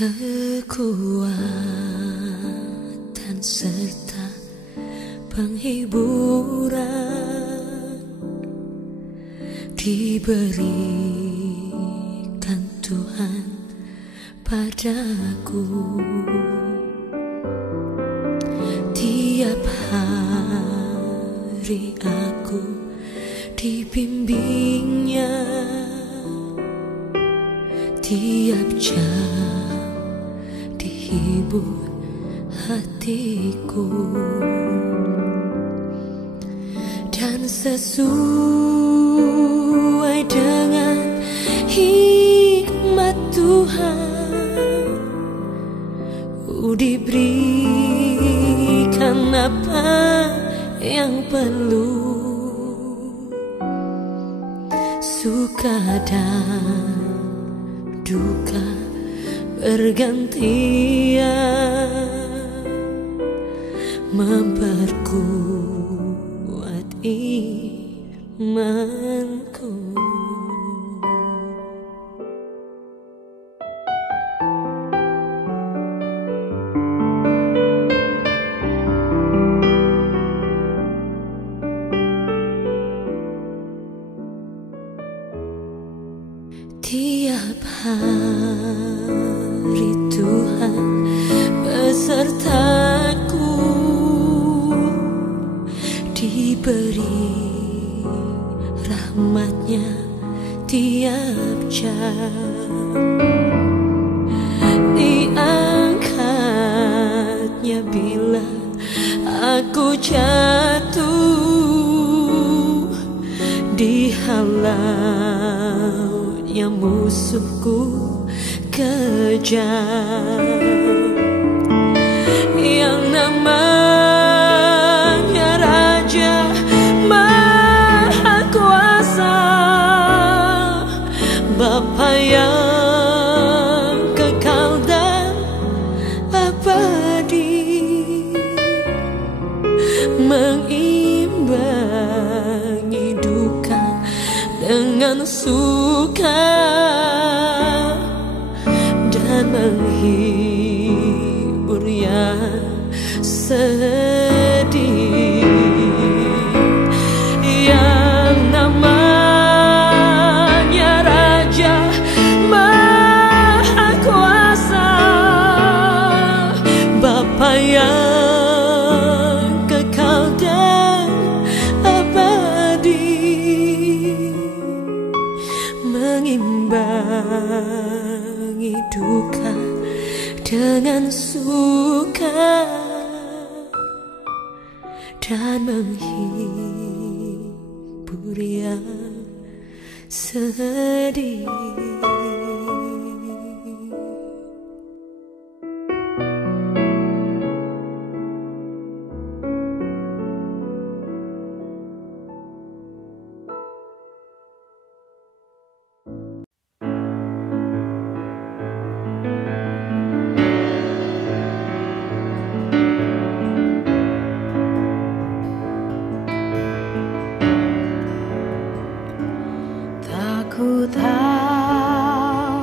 kekuatan serta penghiburan diberikan Tuhan padaku. Tiap hari aku dibimbingnya, tiap jam dihibur hatiku, dan sesuai dengan hikmat Tuhan ku diberikan apa yang perlu. Suka dan duka bergantian memperkuat imanku. Tiap hari Tuhan besertaku, diberi rahmatnya tiap jam, diangkatnya bila aku jatuh, dihalau yang musuhku kejam. Yang namanya Raja Maha Kuasa, Bapa yang kekal dan abadi, mengimbangi duka dengan suka dan menghibur yang sedih. Yang namanya Raja Maha Kuasa, Bapa yang kekal dan abadi, mengimbangi duka dengan suka dan menghibur yang sedih. Ku tahu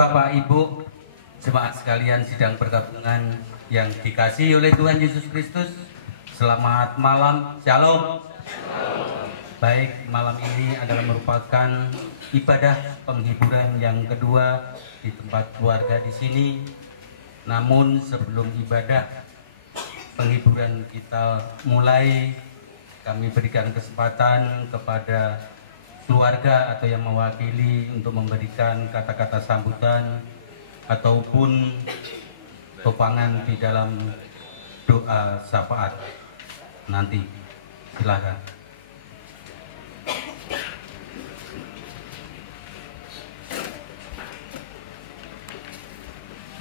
Bapak Ibu jemaat sekalian sidang pergabungan yang dikasihi oleh Tuhan Yesus Kristus, selamat malam, shalom. Baik, malam ini adalah merupakan ibadah penghiburan yang kedua di tempat keluarga di sini. Namun sebelum ibadah penghiburan kita mulai, kami berikan kesempatan kepada keluarga atau yang mewakili untuk memberikan kata-kata sambutan ataupun topangan di dalam doa syafaat nanti. Silakan.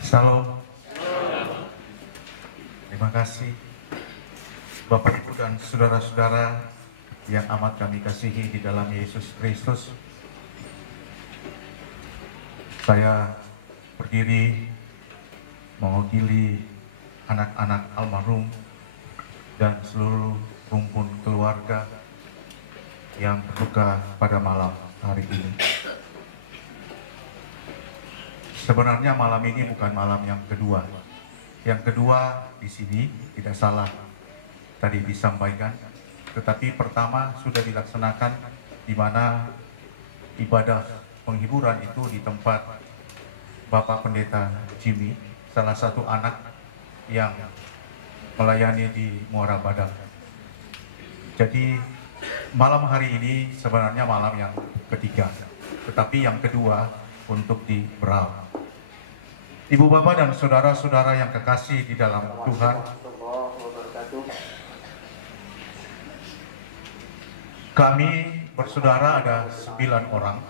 Salam. Terima kasih Bapak Ibu dan saudara-saudara yang amat kami kasihi di dalam Yesus Kristus. Saya berdiri mewakili anak-anak almarhum dan seluruh rumpun keluarga yang berduka pada malam hari ini. Sebenarnya malam ini bukan malam yang kedua. Yang kedua di sini tidak salah tadi disampaikan. Tetapi pertama sudah dilaksanakan di mana ibadah penghiburan itu di tempat Bapak Pendeta Jimmy, salah satu anak yang melayani di Muara Badak. Jadi malam hari ini sebenarnya malam yang ketiga, tetapi yang kedua untuk di Berau. Ibu bapak dan saudara-saudara yang kekasih di dalam Tuhan, kami bersaudara ada 9 orang.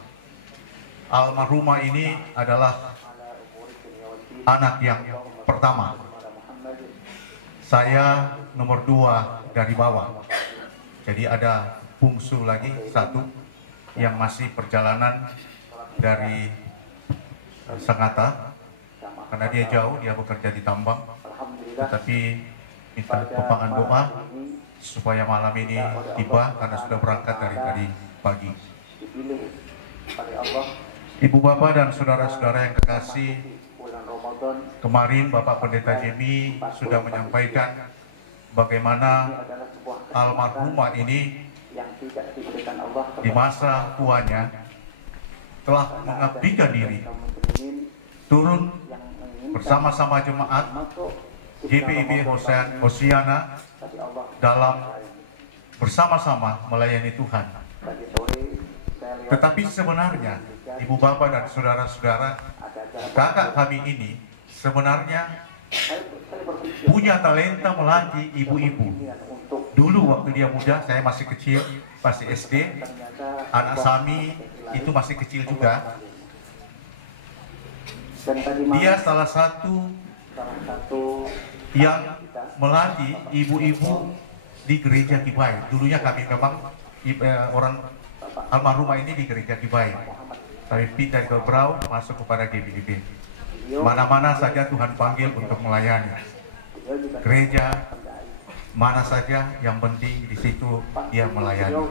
Almarhumah ini adalah anak yang pertama. Saya nomor 2 dari bawah. Jadi ada bungsu lagi satu yang masih perjalanan dari Sangatta, karena dia jauh, dia bekerja di tambang. Tetapi minta tumpangan doa supaya malam ini tiba karena sudah berangkat dari tadi pagi. Ibu bapak dan saudara-saudara yang kekasih, kemarin Bapak Pendeta Jimmy sudah menyampaikan bagaimana almarhumah ini di masa tuanya telah mengabdikan diri, turun bersama-sama jemaat GPIB Hosiana dalam bersama-sama melayani Tuhan. Tetapi sebenarnya ibu bapak dan saudara-saudara, kakak kami ini sebenarnya punya talenta melatih ibu-ibu Dulu waktu dia muda, saya masih kecil, masih SD, anak Sami itu masih kecil juga. Dia salah satu yang melatih ibu-ibu di gereja Kibai. Dulunya kami memang orang almarhumah ini di gereja Kibai, tapi pindah ke Brau, masuk kepada GBIB. Mana-mana saja Tuhan panggil untuk melayani. Gereja mana saja, yang penting di situ dia melayani.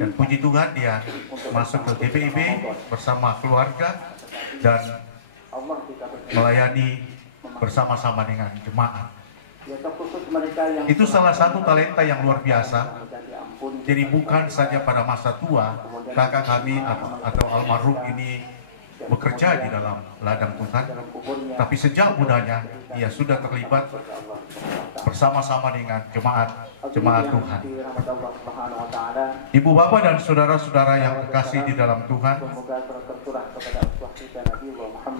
Dan puji Tuhan, dia masuk ke GBIB bersama keluarga dan melayani bersama-sama dengan jemaat. Itu salah satu talenta yang luar biasa. Jadi bukan saja pada masa tua kakak kami atau almarhum ini bekerja di dalam ladang Tuhan, tapi sejak mudanya ia sudah terlibat bersama-sama dengan jemaat Tuhan. Ibu bapak dan saudara-saudara yang terkasih di dalam Tuhan,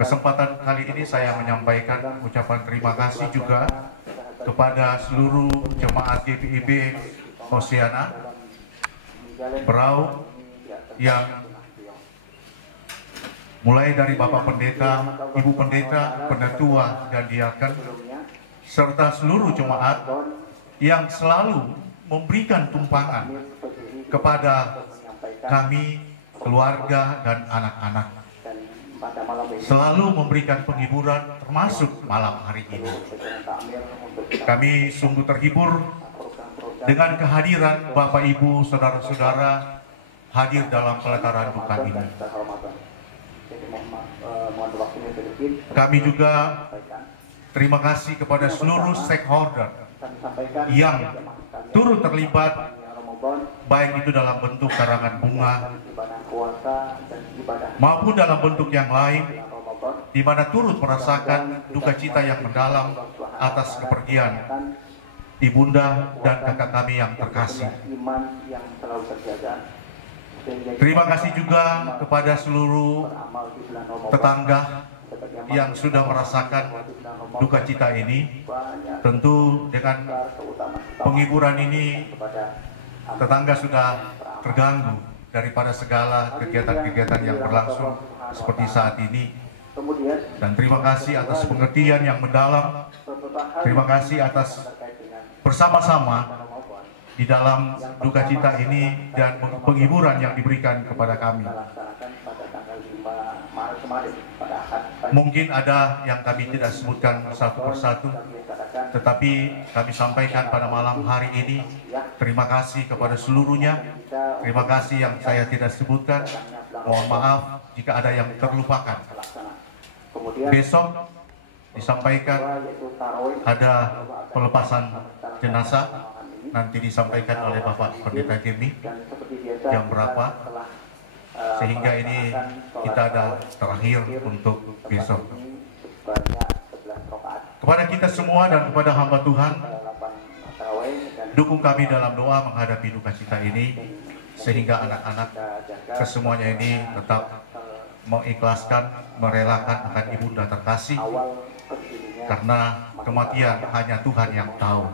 kesempatan kali ini saya menyampaikan ucapan terima kasih juga kepada seluruh jemaat GBIB Hosiana Brau, yang mulai dari Bapak Pendeta, Ibu Pendeta, Penetua, dan Diaken, serta seluruh jemaat yang selalu memberikan tumpangan kepada kami, keluarga, dan anak-anak. Selalu memberikan penghiburan, termasuk malam hari ini. Kami sungguh terhibur dengan kehadiran Bapak Ibu, saudara-saudara hadir dalam peletaran duka ini. Kami juga terima kasih kepada seluruh stakeholder yang turut terlibat, baik itu dalam bentuk karangan bunga maupun dalam bentuk yang lain, di mana turut merasakan duka cita yang mendalam atas kepergian ibunda dan kakak kami yang terkasih. Terima kasih juga kepada seluruh tetangga yang sudah merasakan duka cita ini. Tentu dengan penghiburan ini tetangga sudah terganggu daripada segala kegiatan-kegiatan yang berlangsung seperti saat ini. Dan terima kasih atas pengertian yang mendalam. Terima kasih atas bersama-sama di dalam duka cita ini dan penghiburan yang diberikan kepada kami. Mungkin ada yang kami tidak sebutkan satu persatu, tetapi kami sampaikan pada malam hari ini. Terima kasih kepada seluruhnya. Terima kasih yang saya tidak sebutkan. Mohon maaf jika ada yang terlupakan. Besok disampaikan ada pelepasan jenazah, nanti disampaikan oleh Bapak Pendeta Gemi jam berapa, sehingga ini kita ada terakhir untuk besok. Kepada kita semua dan kepada hamba Tuhan, dukung kami dalam doa menghadapi duka cita ini, sehingga anak-anak kesemuanya ini tetap mengikhlaskan, merelakan akan ibunda terkasih, karena kematian hanya Tuhan yang tahu.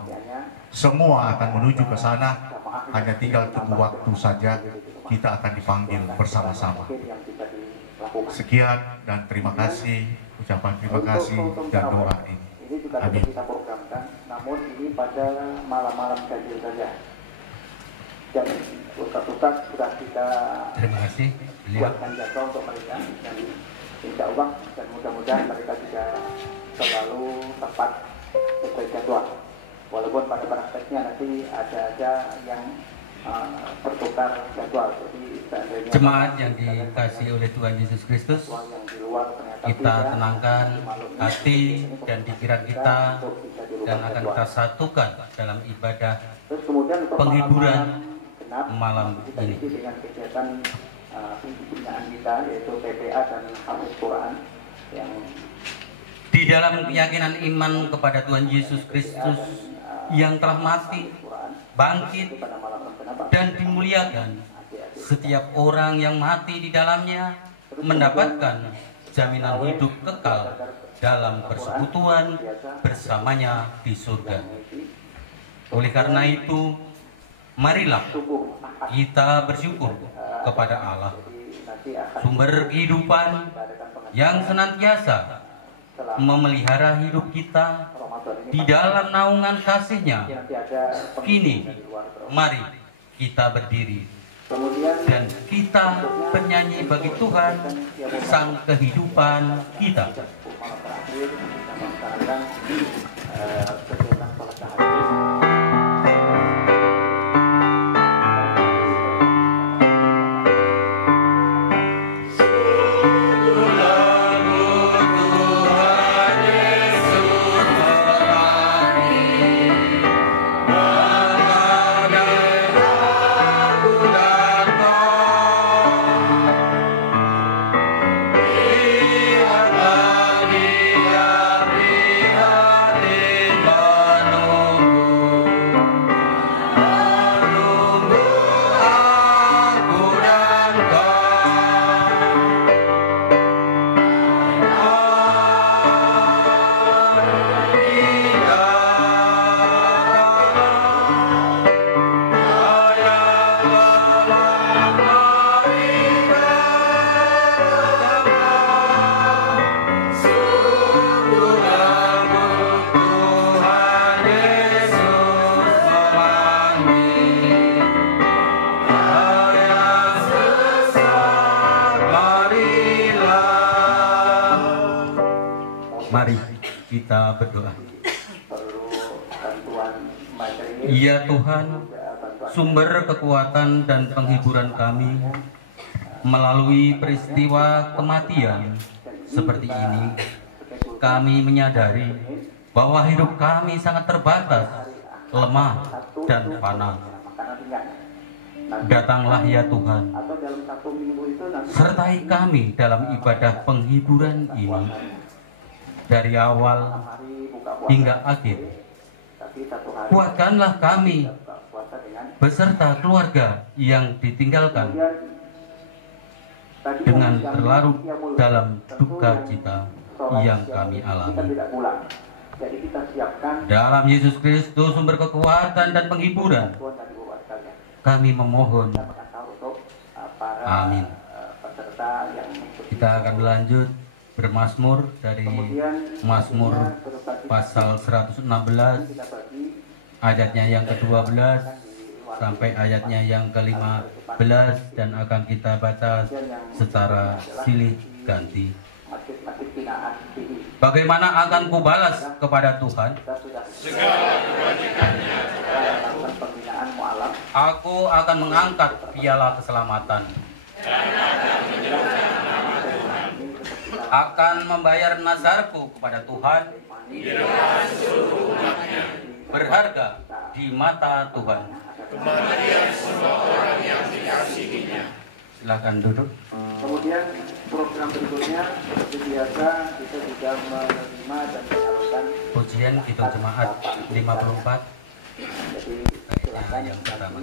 Semua akan menuju ke sana, hanya tinggal tunggu waktu saja. Kita akan dipanggil bersama-sama. Sekian dan terima kasih, ucapan terima kasih dan doa ini. Amin. Namun ini pada malam-malam ganjil saja. Dan tugas sudah kita buatkan jadwal untuk mereka, dan insya Allah dan mudah-mudahan mereka juga selalu tepat sesuai jadwal. Walaupun pada prakteknya nanti ada aja yang bertukar jadwal. Jadi jemaat yang dikasih oleh Tuhan Yesus Kristus, kita tenangkan hati dan pikiran kita, dan akan kita satukan dalam ibadah penghiburan malam ini. Dengan kegiatan pembinaan kita, yaitu PPA dan Hafiz Quran, yang di dalam keyakinan iman kepada Tuhan Yesus Kristus yang telah mati, bangkit, dan dimuliakan. Setiap orang yang mati di dalamnya mendapatkan jaminan hidup kekal dalam persekutuan bersamanya di surga. Oleh karena itu, Marilah kita bersyukur kepada Allah, sumber kehidupan yang senantiasa memelihara hidup kita di dalam naungan kasih-Nya. Kini, mari kita berdiri dan kita bernyanyi bagi Tuhan, Sang kehidupan kita. Mari kita berdoa. Ya Tuhan, sumber kekuatan dan penghiburan kami, melalui peristiwa kematian seperti ini, kami menyadari bahwa hidup kami sangat terbatas, lemah, dan fana. Datanglah ya Tuhan, sertai kami dalam ibadah penghiburan ini, dari awal hingga akhir. Kuatkanlah kami beserta keluarga yang ditinggalkan dengan terlarut dalam duka cita yang kami alami. Dalam Yesus Kristus, sumber kekuatan dan penghiburan, kami memohon. Amin. Kita akan lanjut bermazmur dari Mazmur pasal 116 ayatnya yang ke-12 sampai ayatnya yang ke-15, dan akan kita baca secara silih ganti. Bagaimana akan kubalas kepada Tuhan? Aku akan mengangkat piala keselamatan. Akan membayar nazarku kepada Tuhan, berharga di mata Tuhan. Silakan duduk. Kemudian program berikutnya seperti biasa kita juga menerima dan menyalurkan Pujian Kidung Jemaat 54. jadi silakan Yang pertama.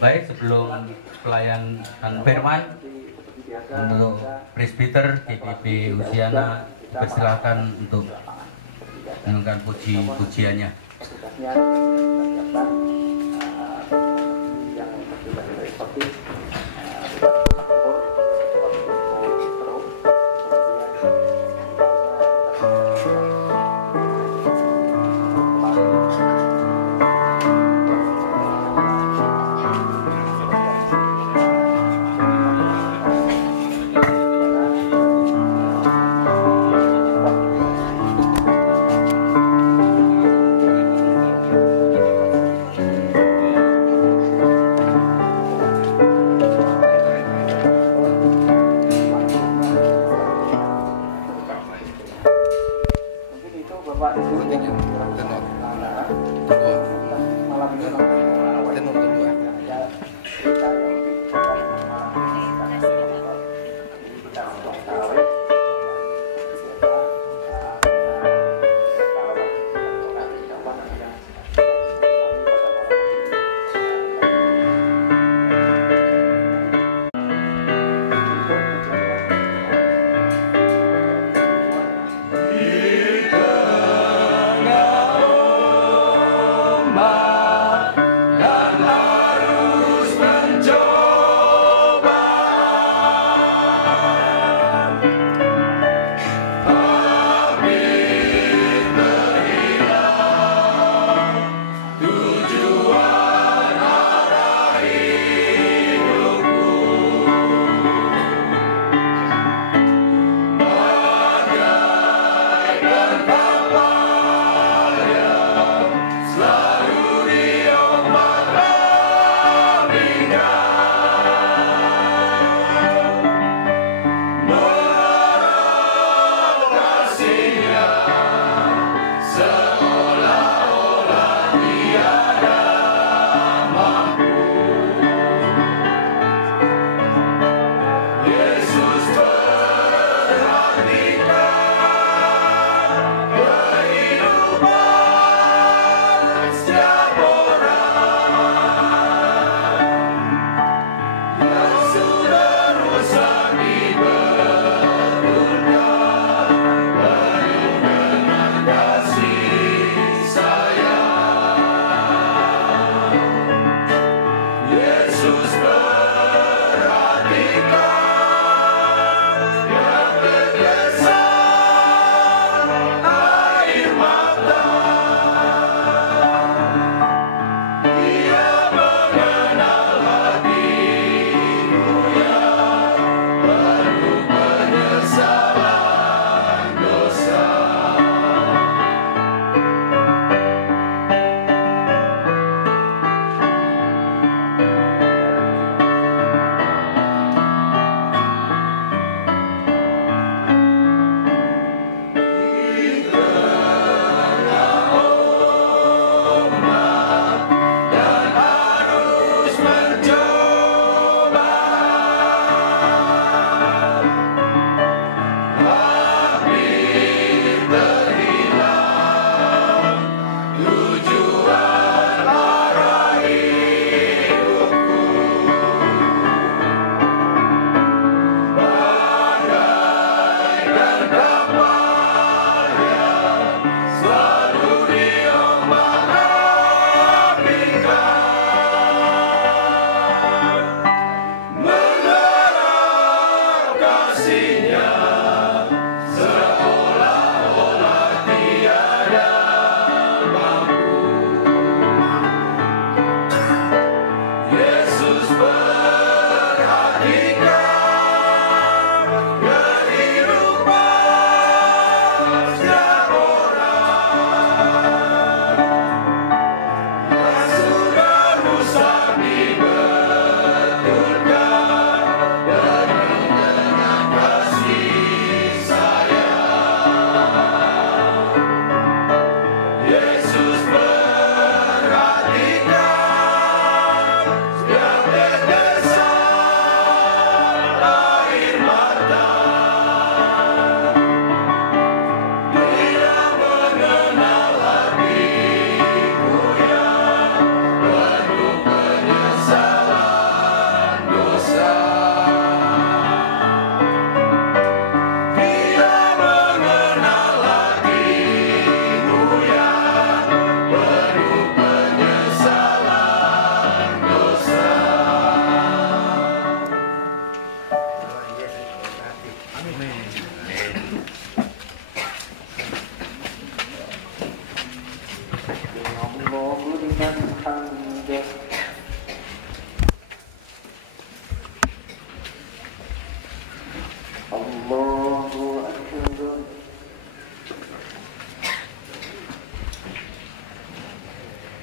Baik, sebelum pelayanan firman, untuk presbiter GPP Usiana dipersilakan untuk menunjukkan puji-pujiannya.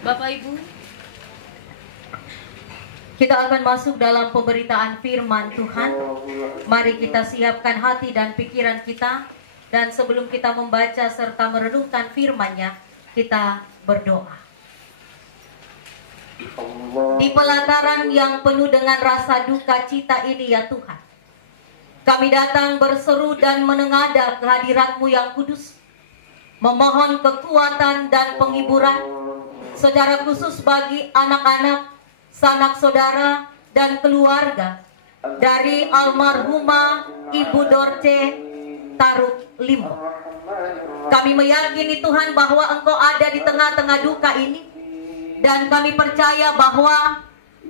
Bapak Ibu, kita akan masuk dalam pemberitaan firman Tuhan. Mari kita siapkan hati dan pikiran kita. Dan sebelum kita membaca serta merenungkan firman-Nya, kita berdoa. Di pelataran yang penuh dengan rasa duka cita ini ya Tuhan, kami datang berseru dan menengadah kehadirat-Mu yang kudus, memohon kekuatan dan penghiburan, secara khusus bagi anak-anak, sanak saudara, dan keluarga dari almarhumah Ibu Dorce Taruk Limo. Kami meyakini Tuhan bahwa Engkau ada di tengah-tengah duka ini, dan kami percaya bahwa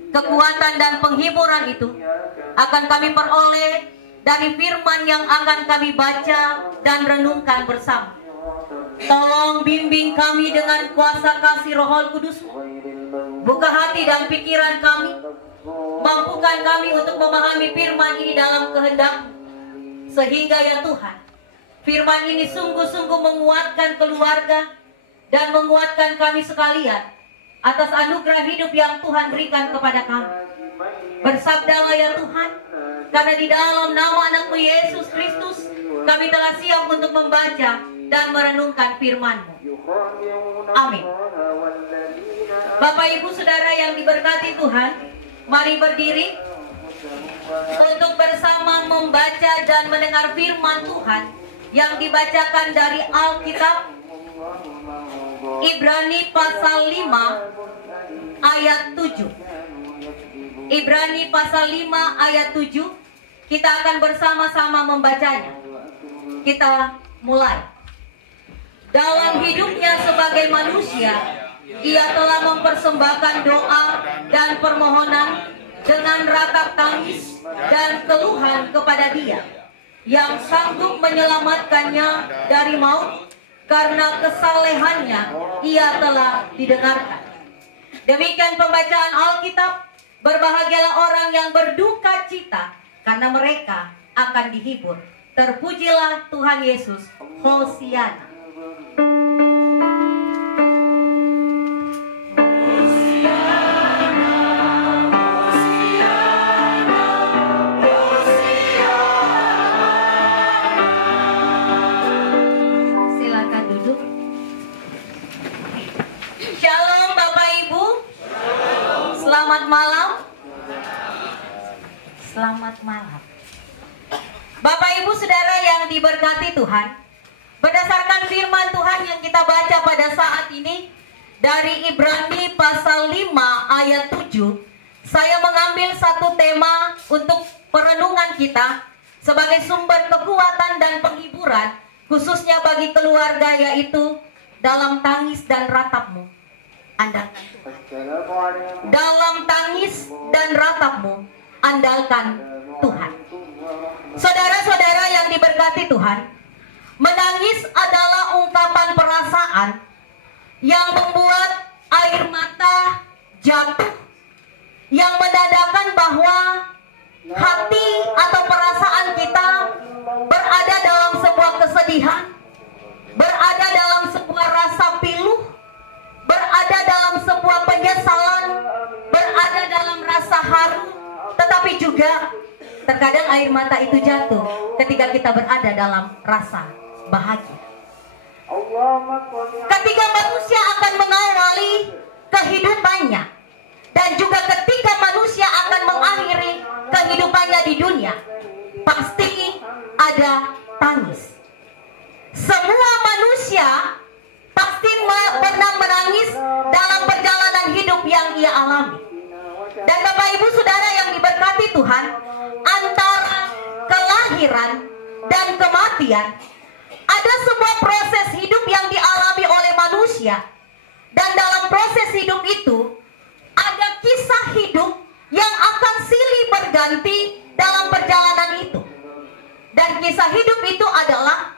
kekuatan dan penghiburan itu akan kami peroleh dari firman yang akan kami baca dan renungkan bersama. Tolong bimbing kami dengan kuasa kasih Roh Kudus. Buka hati dan pikiran kami. Mampukan kami untuk memahami firman ini dalam kehendak. Sehingga ya Tuhan, firman ini sungguh-sungguh menguatkan keluarga dan menguatkan kami sekalian atas anugerah hidup yang Tuhan berikan kepada kami. Bersabdalah ya Tuhan, karena di dalam nama anak-Mu Yesus Kristus kami telah siap untuk membaca dan merenungkan firman-Mu. Amin. Bapak Ibu Saudara yang diberkati Tuhan, mari berdiri untuk bersama membaca dan mendengar firman Tuhan yang dibacakan dari Alkitab Ibrani pasal 5 ayat 7. Ibrani pasal 5 ayat 7. Kita akan bersama-sama membacanya. Kita mulai. Dalam hidupnya sebagai manusia, ia telah mempersembahkan doa dan permohonan dengan ratap tangis dan keluhan kepada Dia yang sanggup menyelamatkannya dari maut, karena kesalehannya ia telah didengarkan. Demikian pembacaan Alkitab. Berbahagialah orang yang berduka cita, karena mereka akan dihibur. Terpujilah Tuhan Yesus. Hosiana. Silakan duduk. Shalom Bapak Ibu. Selamat malam. Selamat malam. Bapak Ibu Saudara yang diberkati Tuhan, berdasarkan firman Tuhan yang kita baca pada saat ini dari Ibrani pasal 5 ayat 7, saya mengambil satu tema untuk perenungan kita sebagai sumber kekuatan dan penghiburan, khususnya bagi keluarga, yaitu dalam tangis dan ratapmu andalkan Tuhan. Dalam tangis dan ratapmu andalkan Tuhan. Saudara-saudara yang diberkati Tuhan, menangis adalah ungkapan perasaan yang membuat air mata jatuh, yang menandakan bahwa hati atau perasaan kita berada dalam sebuah kesedihan, berada dalam sebuah rasa pilu, berada dalam sebuah penyesalan, berada dalam rasa haru, tetapi juga terkadang air mata itu jatuh ketika kita berada dalam rasa bahagia. Ketika manusia akan mengawali kehidupannya, dan juga ketika manusia akan mengakhiri kehidupannya di dunia, pasti ada tangis. Semua manusia pasti pernah menangis dalam perjalanan hidup yang ia alami. Dan Bapak Ibu Saudara yang diberkati Tuhan, antara kelahiran dan kematian ada sebuah proses hidup yang dialami oleh manusia. Dan dalam proses hidup itu ada kisah hidup yang akan silih berganti dalam perjalanan itu. Dan kisah hidup itu adalah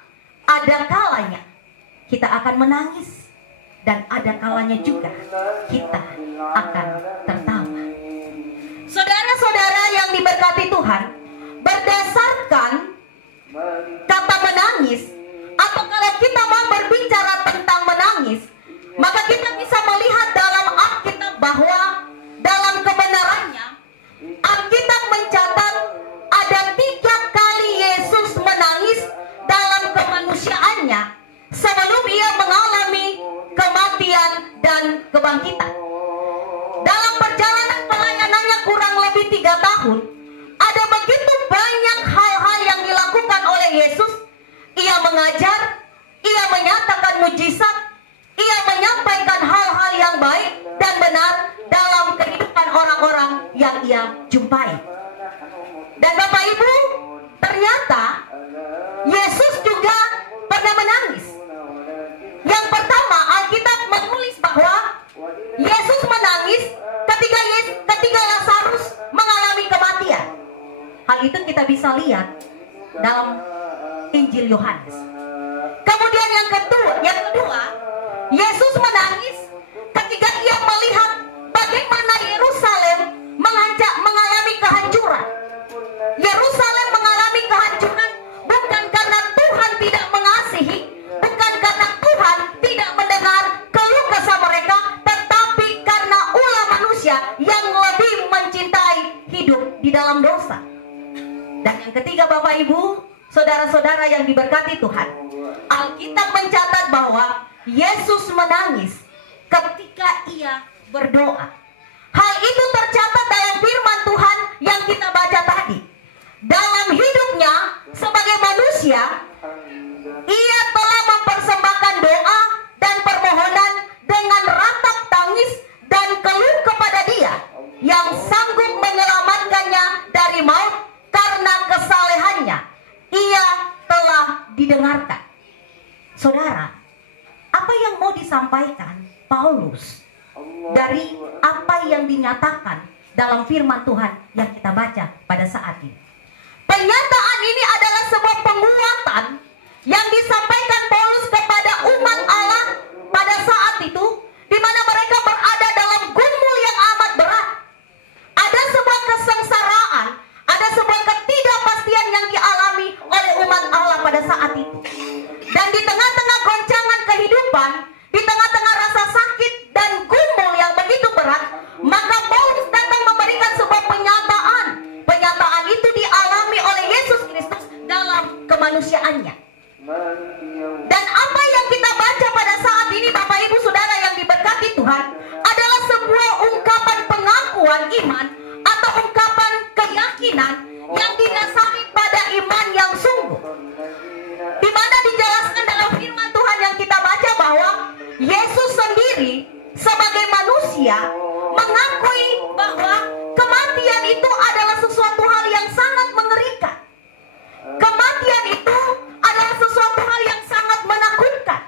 ada kalanya kita akan menangis, dan ada kalanya juga kita akan tertawa. Saudara-saudara yang diberkati Tuhan, berdasarkan kata menangis, atau kalau kita mau berbicara tentang menangis, maka kita bisa melihat dalam Alkitab bahwa dalam kebenarannya Alkitab mencatat ada 3 kali Yesus menangis dalam kemanusiaannya sebelum ia mengalami kematian dan kebangkitan. Dalam perjalanan pelayanannya kurang lebih 3 tahun, ada begitu banyak hal-hal yang dilakukan oleh Yesus. Ia mengajar, ia menyatakan mujizat, ia menyampaikan hal-hal yang baik dan benar dalam kehidupan orang-orang yang ia jumpai. Dan Bapak Ibu, ternyata Yesus juga pernah menangis. Yang pertama, Alkitab menulis bahwa Yesus menangis ketika Lazarus mengalami kematian. Hal itu kita bisa lihat dalam Injil Yohanes. Kemudian yang kedua, Yesus menangis ketika ia melihat bagaimana Yerusalem mengalami kehancuran. Yerusalem mengalami kehancuran bukan karena Tuhan tidak mengasihi, bukan karena Tuhan tidak mendengar keluh kesah mereka, tetapi karena ulah manusia yang lebih mencintai hidup di dalam dosa. Dan yang ketiga, Bapak Ibu, saudara-saudara yang diberkati Tuhan, Alkitab mencatat bahwa Yesus menangis ketika ia berdoa. Hal itu tercatat dalam firman Tuhan yang kita baca tadi. Dalam hidupnya sebagai manusia, ia telah mempersembahkan doa dan permohonan dengan ratap tangis dan keluh kepada Dia yang sanggup menyelamatkannya dari maut, karena kesalehannya ia telah didengarkan. Saudara, apa yang mau disampaikan Paulus dari apa yang dinyatakan dalam firman Tuhan yang kita baca pada saat ini. Pernyataan ini adalah sebuah penguatan yang disampaikan Paulus kepada umat Allah pada saat itu, di mana mereka berada dalam gumul yang amat berat. Ada sebuah kesengsaraan, ada sebuah ketidakpastian yang dialami oleh umat Allah pada saat itu. Dan di tengah-tengah goncangan kehidupan, di tengah-tengah rasa sakit dan gumul yang begitu berat, maka Paulus datang memberikan sebuah pernyataan. Pernyataan itu dialami oleh Yesus Kristus dalam kemanusiaannya. Dan apa yang kita baca pada saat ini, Bapak Ibu Saudara yang diberkati Tuhan, adalah sebuah ungkapan pengakuan iman atau ungkapan keyakinan yang didasari pada iman yang sungguh, di mana dijelaskan dalam firman Tuhan yang kita baca bahwa Yesus sendiri sebagai manusia mengakui bahwa kematian itu adalah sesuatu hal yang sangat mengerikan. Kematian itu adalah sesuatu hal yang sangat menakutkan.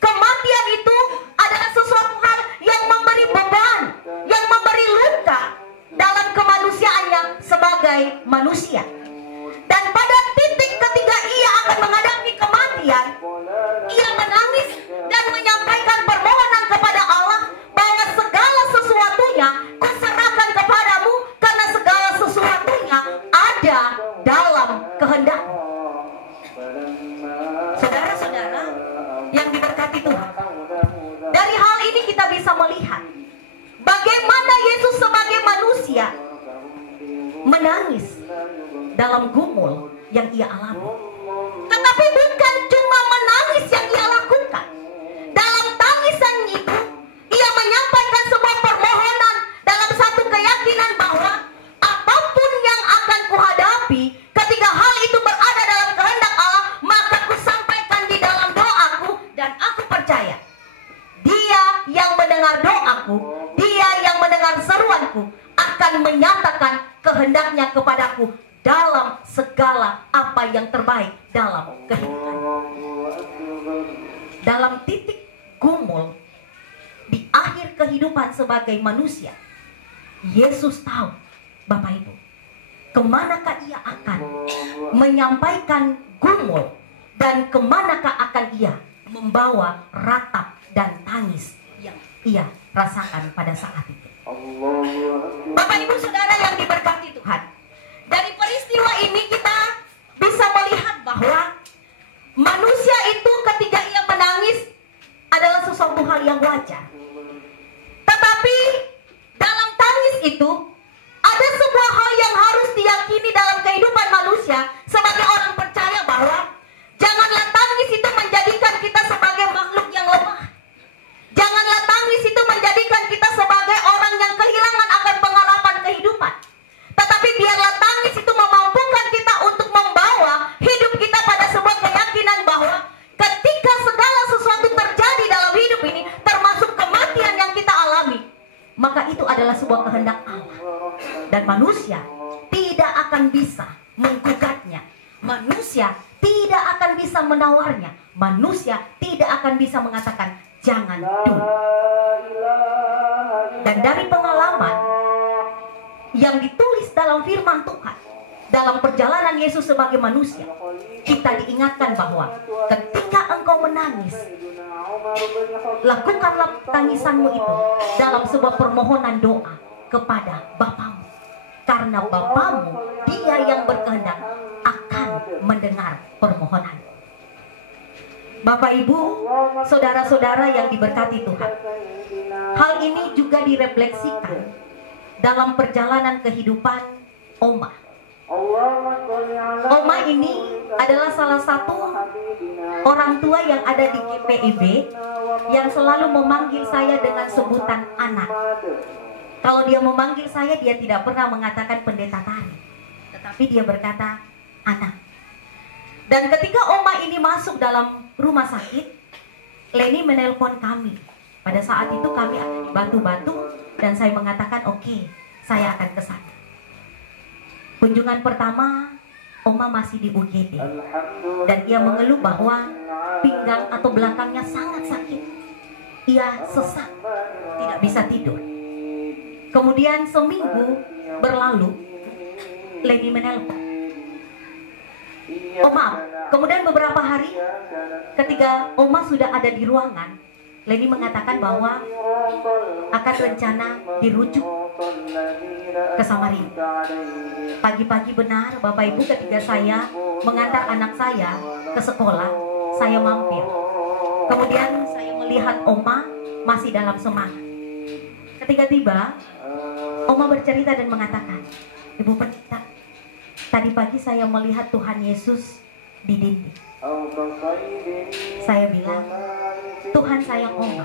Kematian itu adalah sesuatu hal yang memberi beban, yang memberi luka dalam kemanusiaannya sebagai manusia. Dan pada titik ketika ia akan menghadapi kematian, ia menangis dan menyampaikan permohonan kepada Allah bahwa segala sesuatunya kuserahkan kepadamu, karena segala sesuatunya ada dalam kehendak. Saudara-saudara yang diberkati Tuhan, dari hal ini kita bisa melihat bagaimana Yesus sebagai manusia menangis dalam gumul yang ia alami. Tetapi bukan cuma menangis yang ia lakukan. Dalam tangisan itu, ia menyampaikan sebuah permohonan dalam satu keyakinan bahwa apapun yang akan kuhadapi, ketika hal itu berada dalam kehendak Allah, maka kusampaikan di dalam doaku, dan aku percaya Dia yang mendengar doaku, Dia yang mendengar seruanku, akan menyatakan kehendaknya kepadaku dalam segala apa yang terbaik dalam kehidupan. Dalam titik gumul di akhir kehidupan sebagai manusia, Yesus tahu, Bapak Ibu, kemanakah ia akan menyampaikan gumul, dan kemanakah akan ia membawa ratap dan tangis yang ia rasakan pada saat itu. Bapak Ibu Saudara yang diberkati Tuhan, dari peristiwa ini kita bisa melihat bahwa manusia itu ketika ia menangis adalah sesuatu hal yang wajar. Tetapi dalam tangis itu ada sebuah hal yang harus diyakini dalam kehidupan manusia sebagai orang percaya, bahwa janganlah tangis itu menjadikan kita sebagai makhluk yang lemah. Janganlah tangis itu menjadikan kita sebagai orang yang kehilangan akan pengharapan kehidupan. Tetapi biarlah tangis itu memampukan kita untuk membawa hidup kita pada sebuah keyakinan bahwa ketika segala sesuatu terjadi dalam hidup ini, termasuk kematian yang kita alami, maka itu adalah sebuah kehendak Allah. Dan manusia tidak akan bisa menggugatnya. Manusia tidak akan bisa menawarnya. Manusia tidak akan bisa mengatakan jangan dulu. Dan dari pengalaman yang ditulis dalam firman Tuhan, dalam perjalanan Yesus sebagai manusia, kita diingatkan bahwa ketika engkau menangis, lakukanlah tangisanmu itu dalam sebuah permohonan doa kepada Bapamu, karena Bapamu, Dia yang berkehendak akan mendengar permohonan. Bapak Ibu, saudara-saudara yang diberkati Tuhan, hal ini juga direfleksikan dalam perjalanan kehidupan Oma. Oma ini adalah salah satu orang tua yang ada di GPIB yang selalu memanggil saya dengan sebutan anak. Kalau dia memanggil saya, dia tidak pernah mengatakan pendeta Tari, tetapi dia berkata anak. Dan ketika Oma ini masuk dalam rumah sakit, Leni menelpon kami. Pada saat itu kami ada di Batu-Batu, dan saya mengatakan oke, saya akan ke sana. Kunjungan pertama, Oma masih di UGD, dan ia mengeluh bahwa pinggang atau belakangnya sangat sakit. Ia sesak, tidak bisa tidur. Kemudian seminggu berlalu, Leni menelpon. Oh maaf, kemudian beberapa hari ketika Oma sudah ada di ruangan, Leni mengatakan bahwa akan rencana dirujuk ke Samarinda. Pagi-pagi benar Bapak Ibu, ketika saya mengantar anak saya ke sekolah, saya mampir. Kemudian saya melihat Oma masih dalam semangat. Ketika tiba, Oma bercerita dan mengatakan, Ibu Pendeta, tadi pagi saya melihat Tuhan Yesus di dinding. Saya bilang, Tuhan sayang Oma.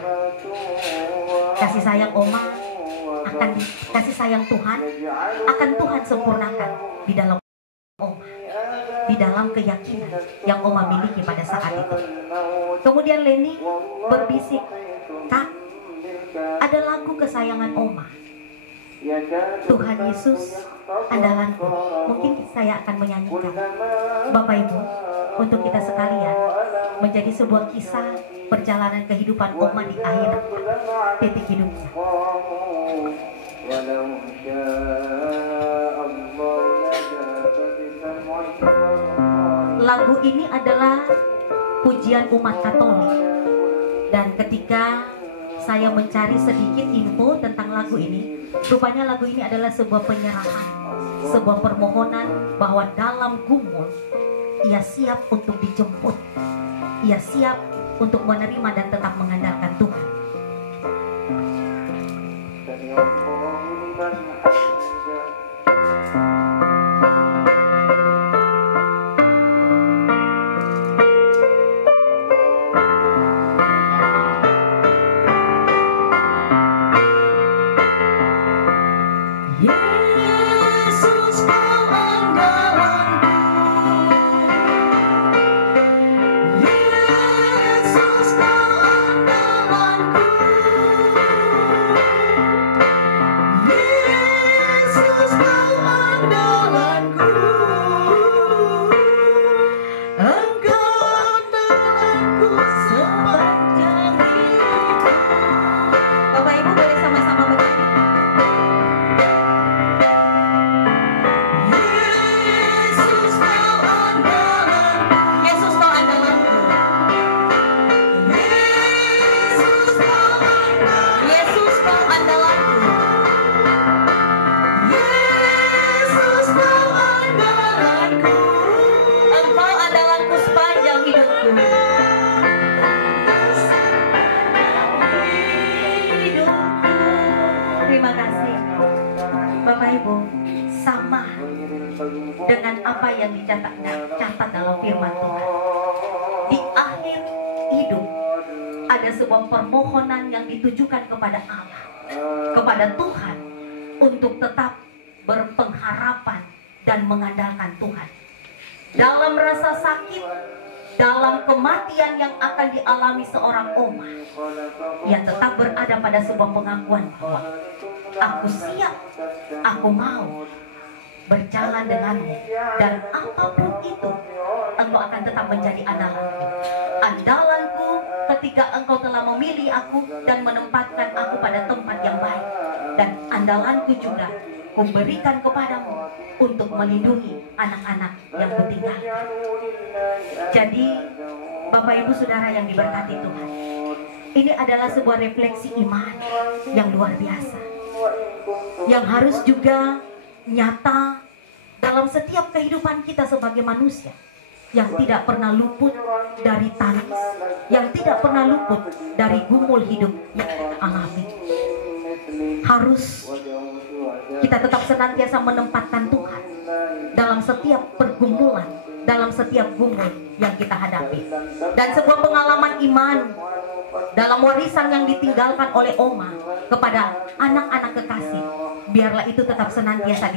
Kasih sayang Oma akan kasih sayang Tuhan akan Tuhan sempurnakan di dalam Oma, di dalam keyakinan yang Oma miliki pada saat itu. Kemudian Leni berbisik, Kak, ada lagu kesayangan Oma, Tuhan Yesus andalanku. Mungkin saya akan menyanyikan, Bapak Ibu, untuk kita sekalian, menjadi sebuah kisah perjalanan kehidupan Oma di akhir titik hidupnya. Lagu ini adalah pujian umat Katolik, dan ketika saya mencari sedikit info tentang lagu ini, rupanya lagu ini adalah sebuah penyerahan, sebuah permohonan bahwa dalam gumul ia siap untuk dijemput, ia siap untuk menerima dan tetap mengandalkan Tuhan. Dengan apa yang dicatat dalam firman Tuhan, di akhir hidup ada sebuah permohonan yang ditujukan kepada Allah, kepada Tuhan, untuk tetap berpengharapan dan mengandalkan Tuhan. Dalam rasa sakit, dalam kematian yang akan dialami seorang Oma, ia tetap berada pada sebuah pengakuan bahwa aku siap, aku mau berjalan denganmu, dan apapun itu engkau akan tetap menjadi andalanku. Andalanku ketika engkau telah memilih aku dan menempatkan aku pada tempat yang baik, dan andalanku juga kuberikan kepadamu untuk melindungi anak-anak yang kutinggalkan. Jadi Bapak Ibu Saudara yang diberkati Tuhan, ini adalah sebuah refleksi iman yang luar biasa, yang harus juga nyata dalam setiap kehidupan kita sebagai manusia, yang tidak pernah luput dari tangis, yang tidak pernah luput dari gumul hidup yang kita alami. Harus kita tetap senantiasa menempatkan Tuhan dalam setiap pergumulan, dalam setiap gumul yang kita hadapi. Dan sebuah pengalaman iman dalam warisan yang ditinggalkan oleh Oma kepada anak-anak kekasih, biarlah itu tetap senantiasa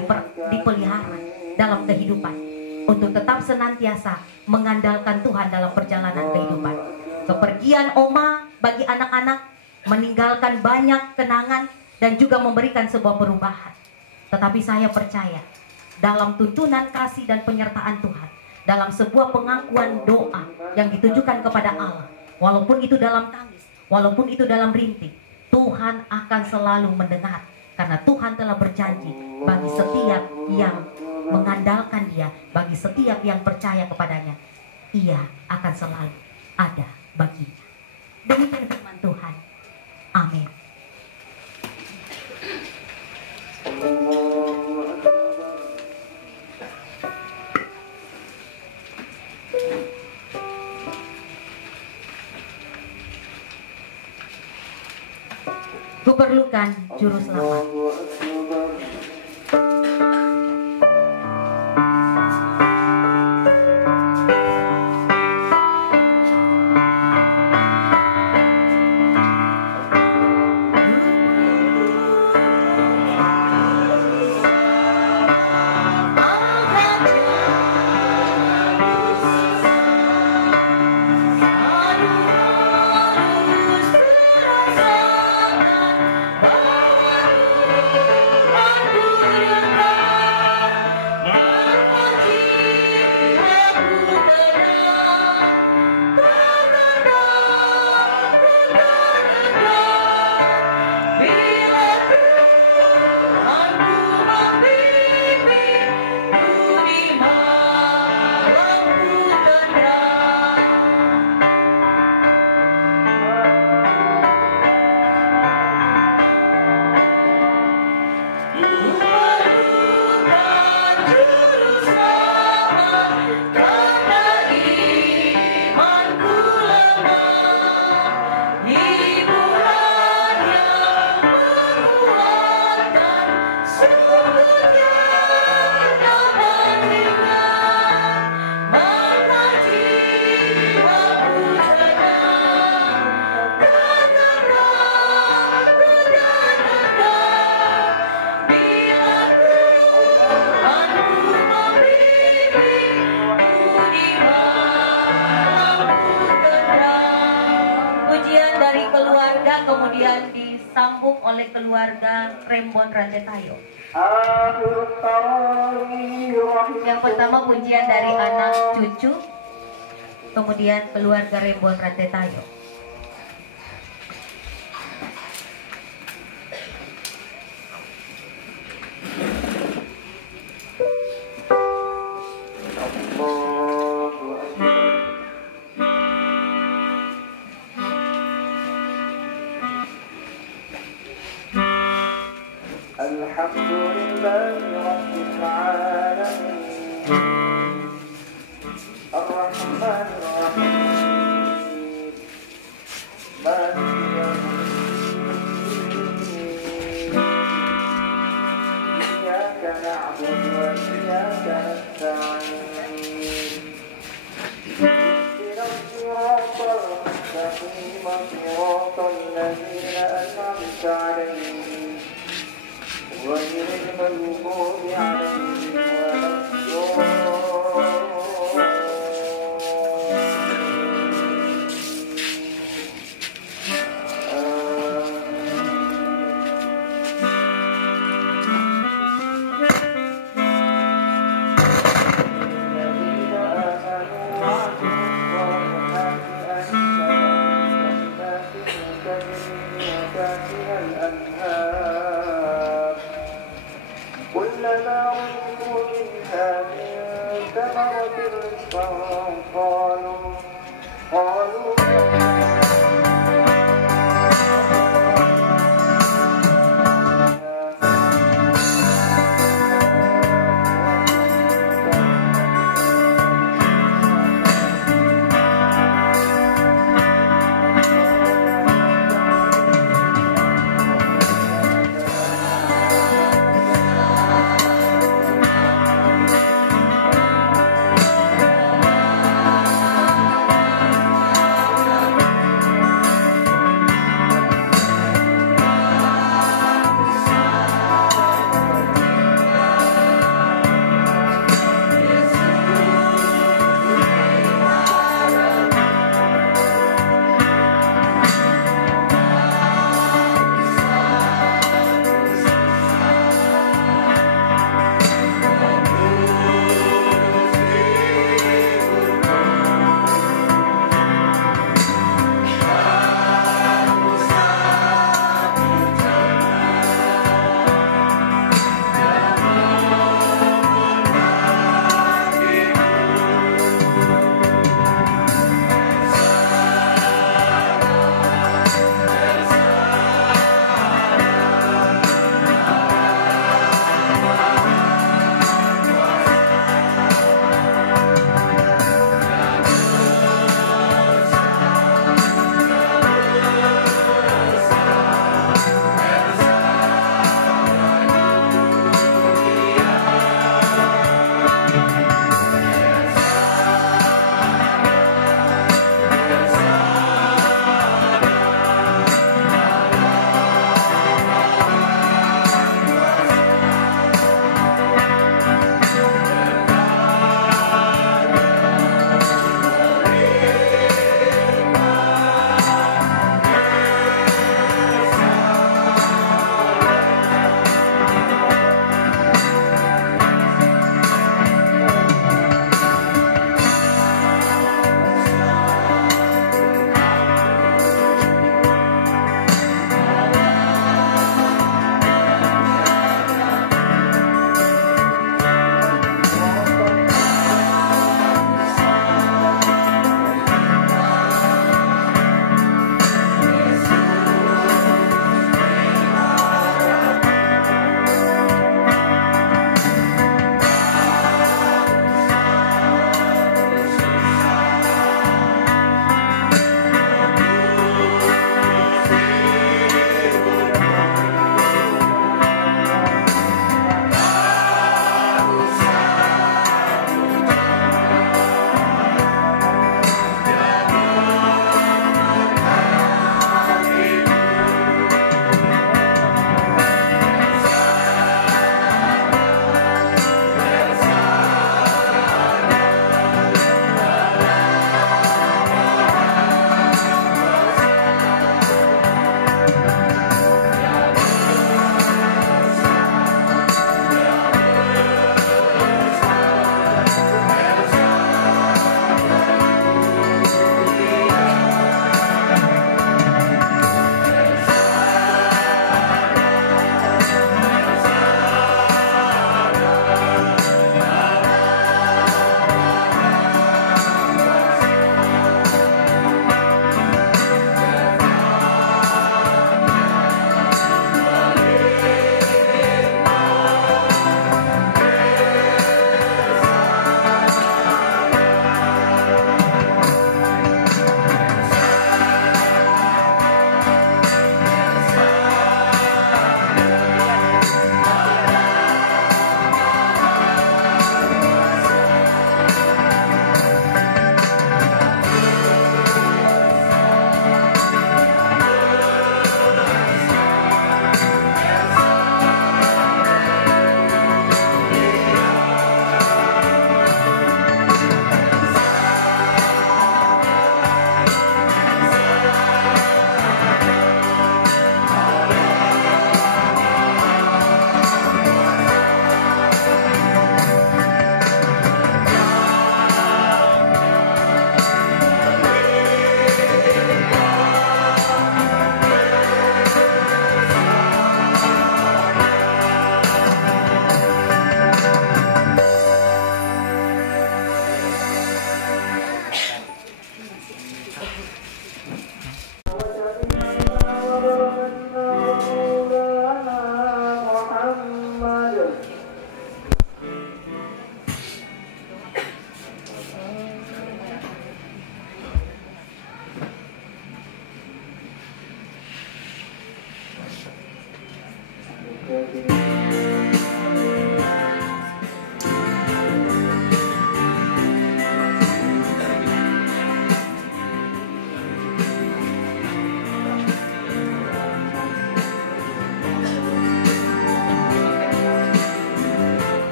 dipelihara dalam kehidupan, untuk tetap senantiasa mengandalkan Tuhan dalam perjalanan kehidupan. Kepergian Oma bagi anak-anak meninggalkan banyak kenangan dan juga memberikan sebuah perubahan. Tetapi saya percaya dalam tuntunan kasih dan penyertaan Tuhan, dalam sebuah pengakuan doa yang ditujukan kepada Allah, walaupun itu dalam tangis, walaupun itu dalam rintik, Tuhan akan selalu mendengar Karena Tuhan telah berjanji bagi setiap yang mengandalkan Dia, bagi setiap yang percaya kepadanya, Ia akan selalu ada baginya. Demikian firman Tuhan. Amin. Kuperlukan juru selamat. Kemudian disambung oleh keluarga Rembon Rantetayo. Yang pertama pujian dari anak cucu, kemudian keluarga Rembon Rantetayo.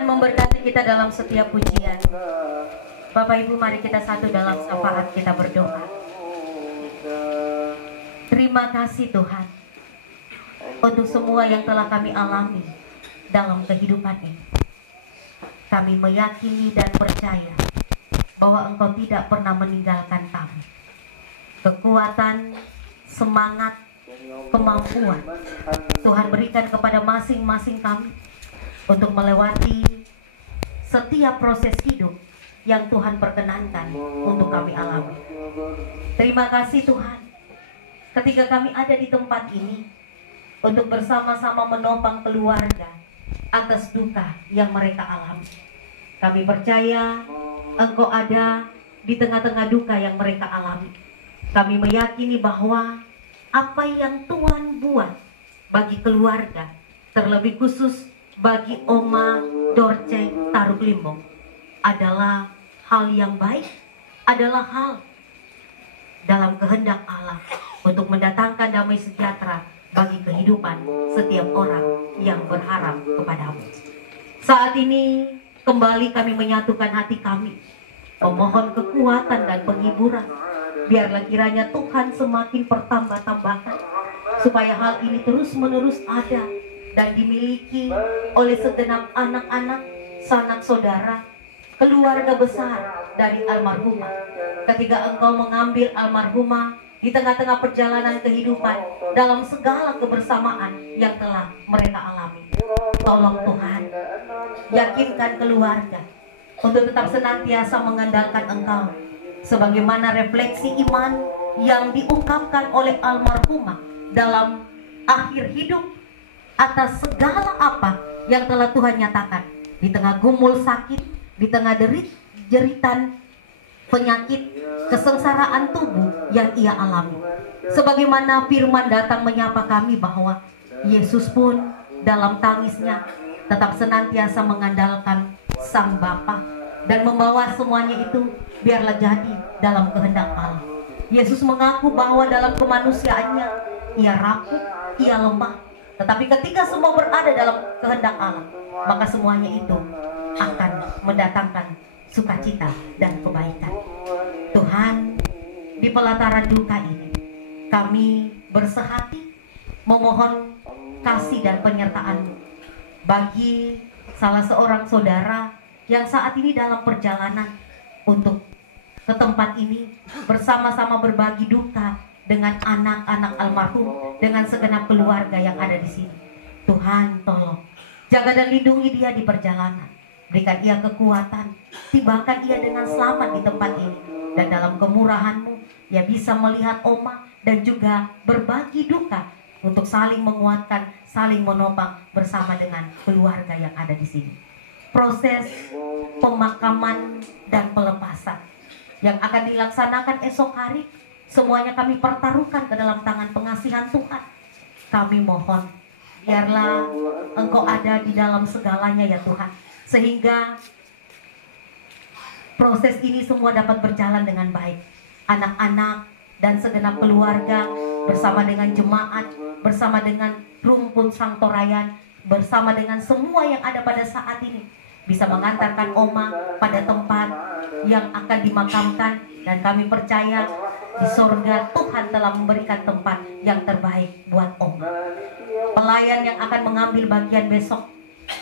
Tuhan memberkati kita dalam setiap pujian. Bapak Ibu, mari kita satu dalam syafaat kita berdoa. Terima kasih Tuhan untuk semua yang telah kami alami dalam kehidupan ini. Kami meyakini dan percaya bahwa Engkau tidak pernah meninggalkan kami. Kekuatan, semangat, kemampuan Tuhan berikan kepada masing-masing kami untuk melewati setiap proses hidup yang Tuhan perkenankan untuk kami alami. Terima kasih Tuhan, ketika kami ada di tempat ini untuk bersama-sama menopang keluarga atas duka yang mereka alami. Kami percaya Engkau ada di tengah-tengah duka yang mereka alami. Kami meyakini bahwa apa yang Tuhan buat bagi keluarga, terlebih khusus bagi Oma Dorce Taruk Limbong, adalah hal yang baik, adalah hal dalam kehendak Allah untuk mendatangkan damai sejahtera bagi kehidupan setiap orang yang berharap kepadamu. Saat ini kembali kami menyatukan hati kami, memohon kekuatan dan penghiburan. Biarlah kiranya Tuhan semakin bertambah-tambahkan, supaya hal ini terus-menerus ada dan dimiliki oleh segenap anak-anak, sanak saudara, keluarga besar dari almarhumah. Ketika Engkau mengambil almarhumah di tengah-tengah perjalanan kehidupan dalam segala kebersamaan yang telah mereka alami, tolong Tuhan, yakinkan keluarga untuk tetap senantiasa mengandalkan Engkau, sebagaimana refleksi iman yang diungkapkan oleh almarhumah dalam akhir hidup atas segala apa yang telah Tuhan nyatakan di tengah gumul sakit, di tengah jeritan penyakit, kesengsaraan tubuh yang ia alami. Sebagaimana firman datang menyapa kami bahwa Yesus pun dalam tangisnya tetap senantiasa mengandalkan Sang Bapa dan membawa semuanya itu biarlah jadi dalam kehendak Allah. Yesus mengaku bahwa dalam kemanusiaannya ia rapuh, ia lemah. Tetapi ketika semua berada dalam kehendak Allah, maka semuanya itu akan mendatangkan sukacita dan kebaikan. Tuhan, di pelataran duka ini, kami bersehati memohon kasih dan penyertaan-Mu bagi salah seorang saudara yang saat ini dalam perjalanan untuk ke tempat ini bersama-sama berbagi duka dengan anak-anak almarhum, dengan segenap keluarga yang ada di sini. Tuhan, tolong jaga dan lindungi dia di perjalanan. Berikan ia kekuatan, tibakan ia dengan selamat di tempat ini. Dan dalam kemurahan-Mu, ia bisa melihat Oma dan juga berbagi duka untuk saling menguatkan, saling menopang bersama dengan keluarga yang ada di sini. Proses pemakaman dan pelepasan yang akan dilaksanakan esok hari, semuanya kami pertaruhkan ke dalam tangan pengasihan Tuhan. Kami mohon, biarlah Engkau ada di dalam segalanya ya Tuhan, sehingga proses ini semua dapat berjalan dengan baik. Anak-anak dan segenap keluarga bersama dengan jemaat, bersama dengan rumpun Sang Torayan, bersama dengan semua yang ada pada saat ini, bisa mengantarkan Oma pada tempat yang akan dimakamkan. Dan kami percaya di sorga Tuhan telah memberikan tempat yang terbaik buat Oma. Pelayan yang akan mengambil bagian besok,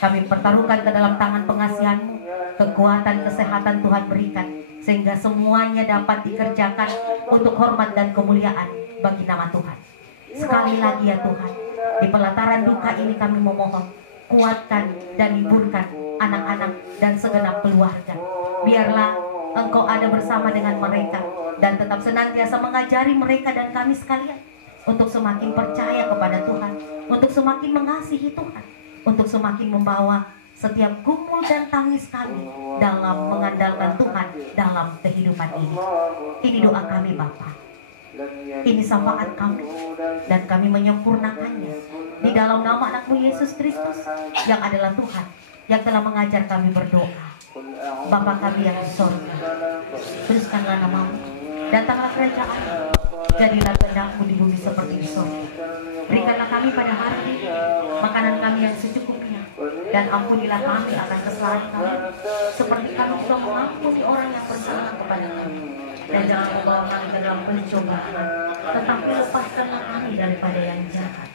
kami pertaruhkan ke dalam tangan pengasihan-Mu. Kekuatan, kesehatan Tuhan berikan, sehingga semuanya dapat dikerjakan untuk hormat dan kemuliaan bagi nama Tuhan. Sekali lagi ya Tuhan, di pelataran duka ini kami memohon, kuatkan dan hiburkan anak-anak dan segenap keluarga. Biarlah Engkau ada bersama dengan mereka dan tetap senantiasa mengajari mereka dan kami sekalian untuk semakin percaya kepada Tuhan, untuk semakin mengasihi Tuhan, untuk semakin membawa setiap gumul dan tangis kami dalam mengandalkan Tuhan dalam kehidupan ini. Ini doa kami Bapa, ini syafaat kami, dan kami menyempurnakannya di dalam nama Anak-Mu Yesus Kristus yang adalah Tuhan, yang telah mengajar kami berdoa. Bapa kami yang di sorga, kuduskanlah nama-Mu, datanglah kerajaan-Mu, jadilah kehendak-Mu di bumi seperti di sorga. Berikanlah kami pada hari ini makanan kami yang secukupnya, Dan ampunilah kami akan kesalahan kami, seperti kami juga mengampuni orang yang bersalah kepada kami. Dan jangan membawa kami ke dalam pencobaan, tetapi lepaskanlah kami daripada yang jahat.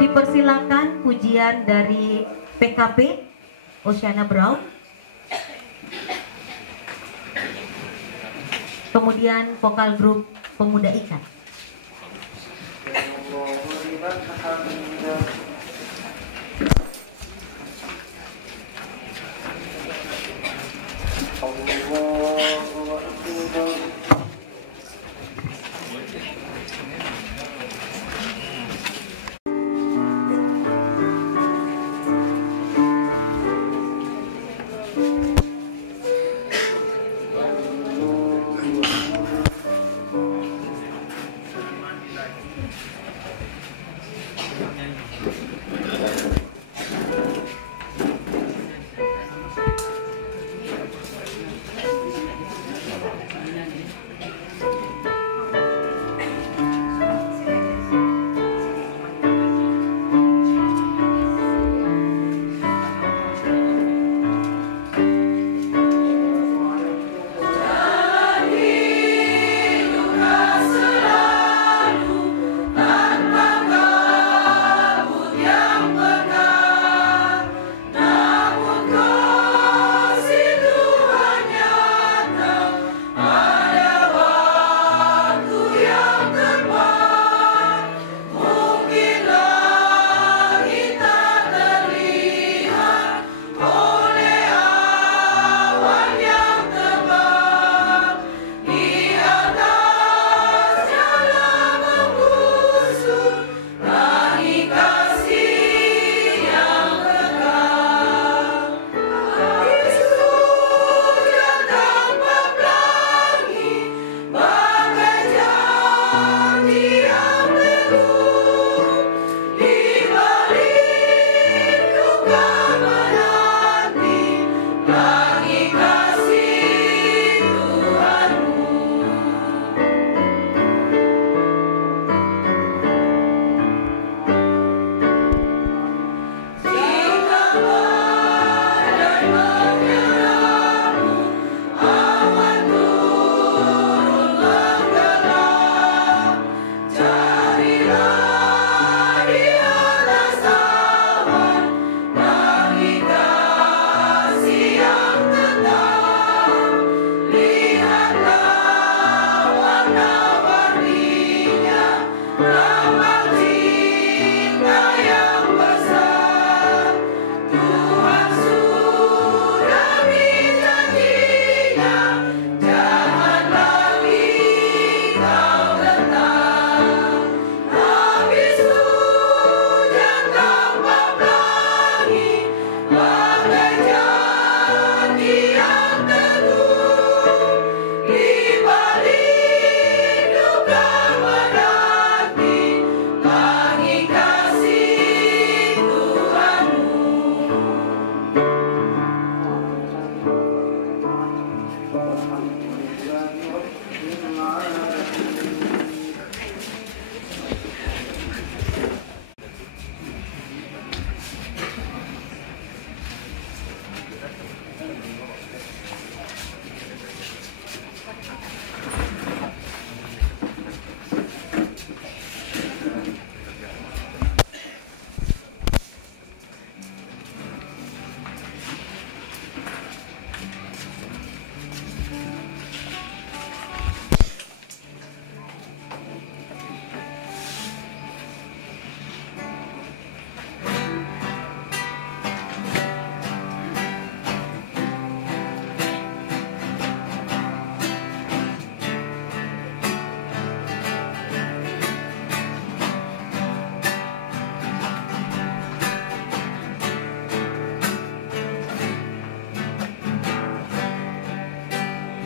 Dipersilakan pujian dari PKP Oceana Brown, kemudian vokal grup Pemuda Ikan.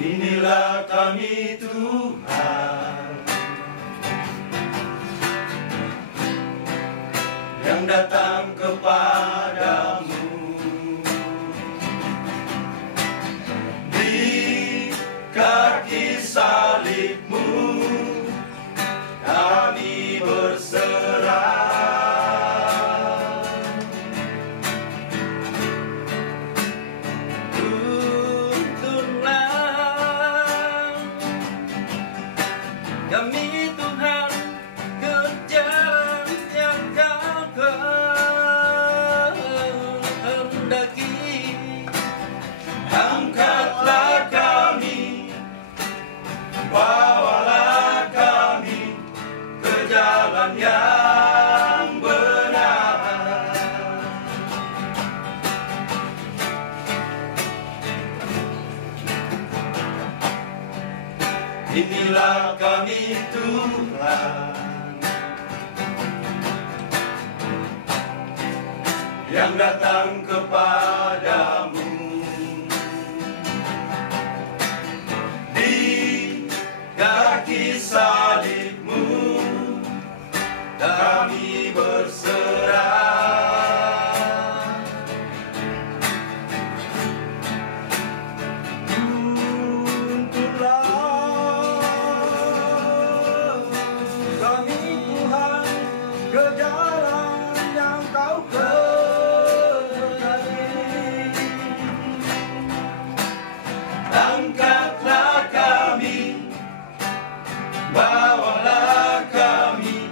Inilah kami Tuhan, yang datang kepadamu di kaki salibmu, kami berserah. Kami Tuhan, ke jalan yang Kau kehendaki. Angkatlah kami, bawalah kami ke jalan yang benar. Inilah kami Tuhan, yang datang kepadamu di kaki salibmu, kami berserah. Ke jalan yang Kau kehendaki. Angkatlah kami, bawalah kami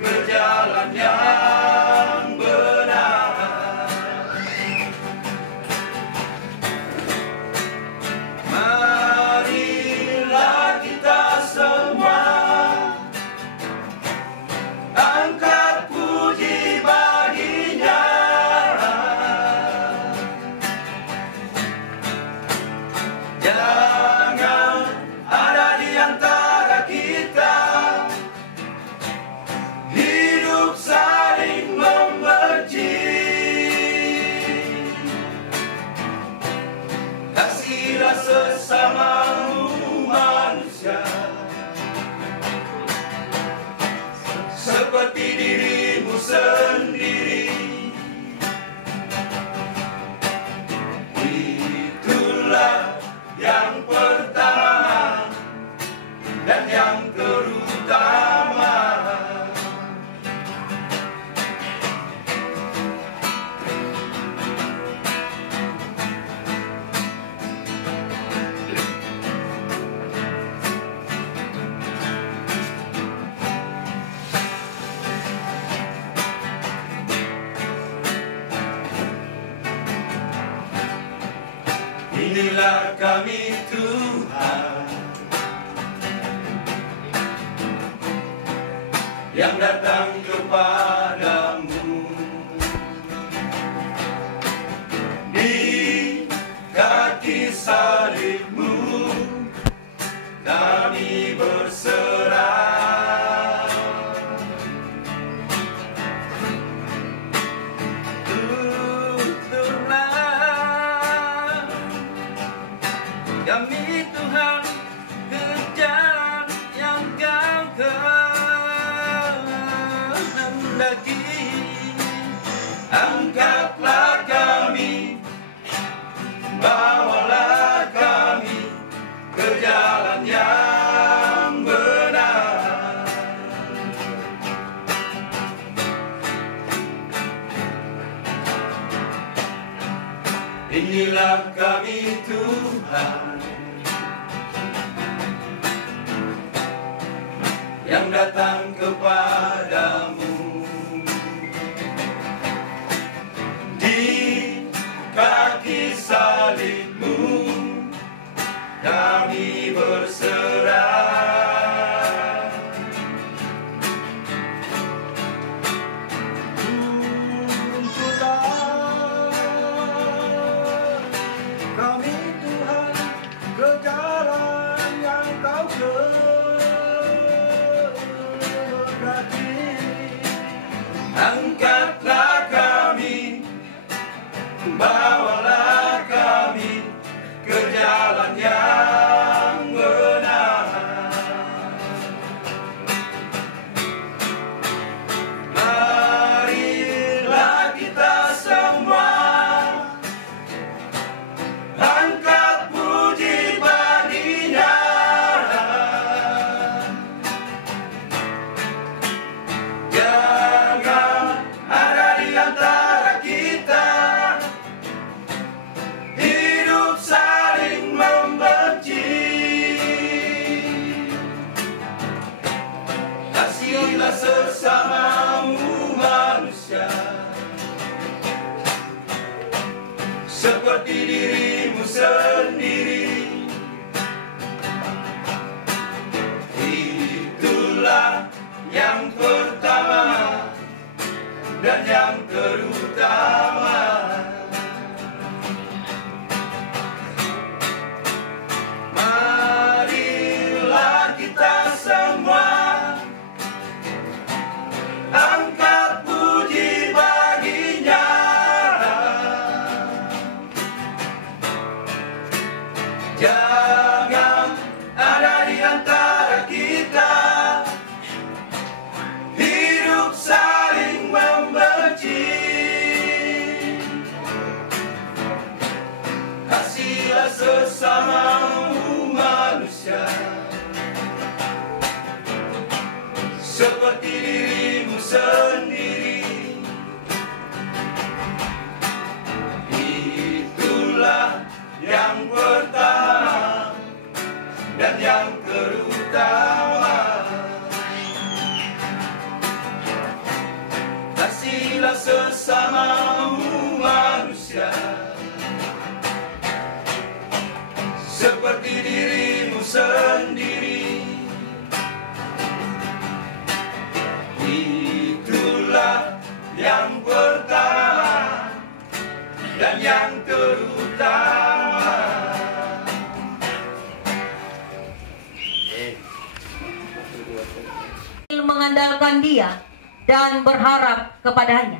ke jalan yang benar. Marilah kita semua angkat puji baginya. Jangan ada di antara kita hidup saling membenci. Kasihilah sesamamu manusia seperti dirimu sendiri. Itulah yang pertama dan yang terutama. Inilah kami Tuhan, yang datang kepadamu di kaki salibmu, kami berserah. Kami Tuhan, ke jalan yang Kau kehendaki. Angkatlah kami, bawalah kami ke jalan yang benar. Inilah kami Tuhan, yang datang kepadamu di kaki salibmu, kami berserah. Kami Tuhan, ke jalan yang Kau kehendaki. Angkatlah kami, bawalah kami ke jalan yang Jangan ada di antara kita hidup saling membenci. Kasihlah sesamamu manusia seperti dirimu sendiri. Itulah yang pertama dan yang terutama. Kasihlah sesamamu manusia seperti dirimu sendiri. Itulah yang pertama dan yang terutama. Mengandalkan Dia dan berharap kepadanya.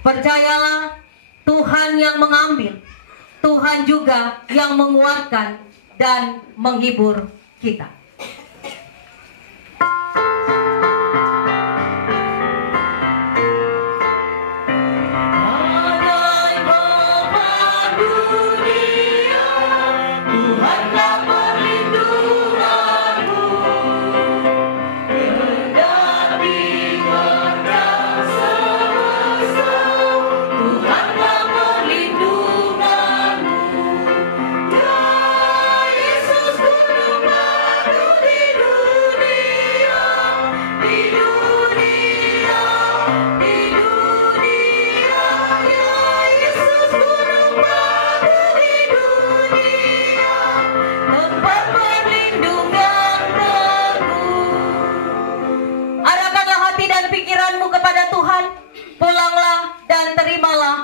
Percayalah, Tuhan yang mengambil, Tuhan juga yang menguatkan dan menghibur kita.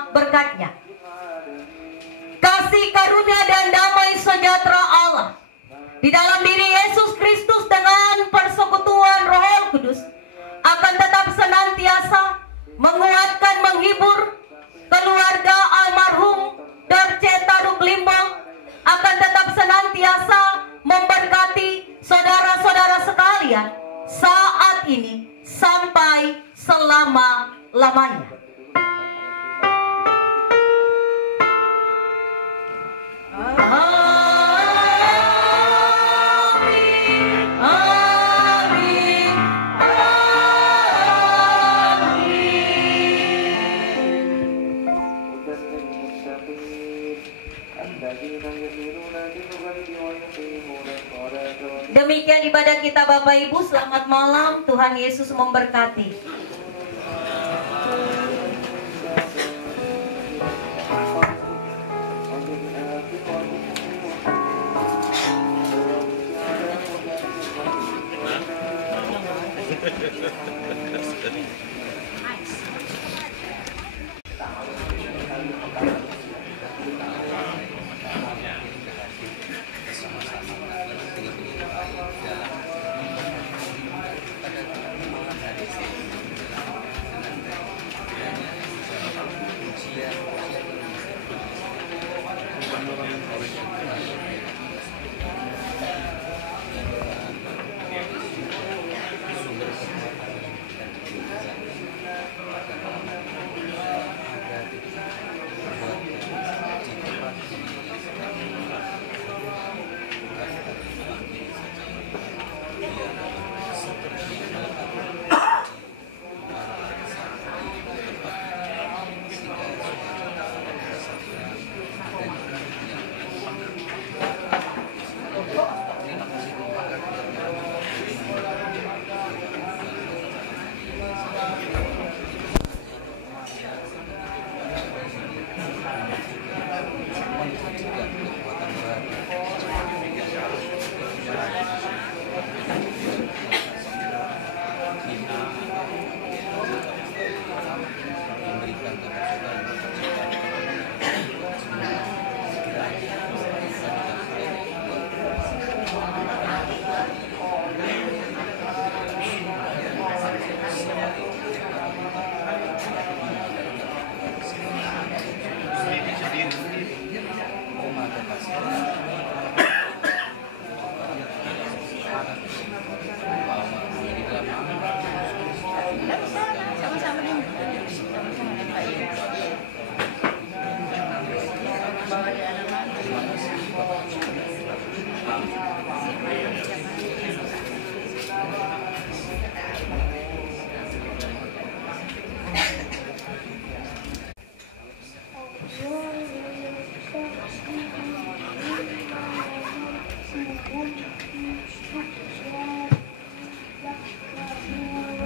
Berkatnya. Kasih karunia dan damai sejahtera Allah di dalam diri Yesus Kristus dengan persekutuan Roh Kudus akan tetap senantiasa menguatkan, menghibur keluarga almarhum Dorce Taruk Limbang, akan tetap senantiasa memberkati saudara-saudara sekalian saat ini sampai selama-lamanya. Demikian ibadah kita Bapak Ibu, selamat malam, Tuhan Yesus memberkati.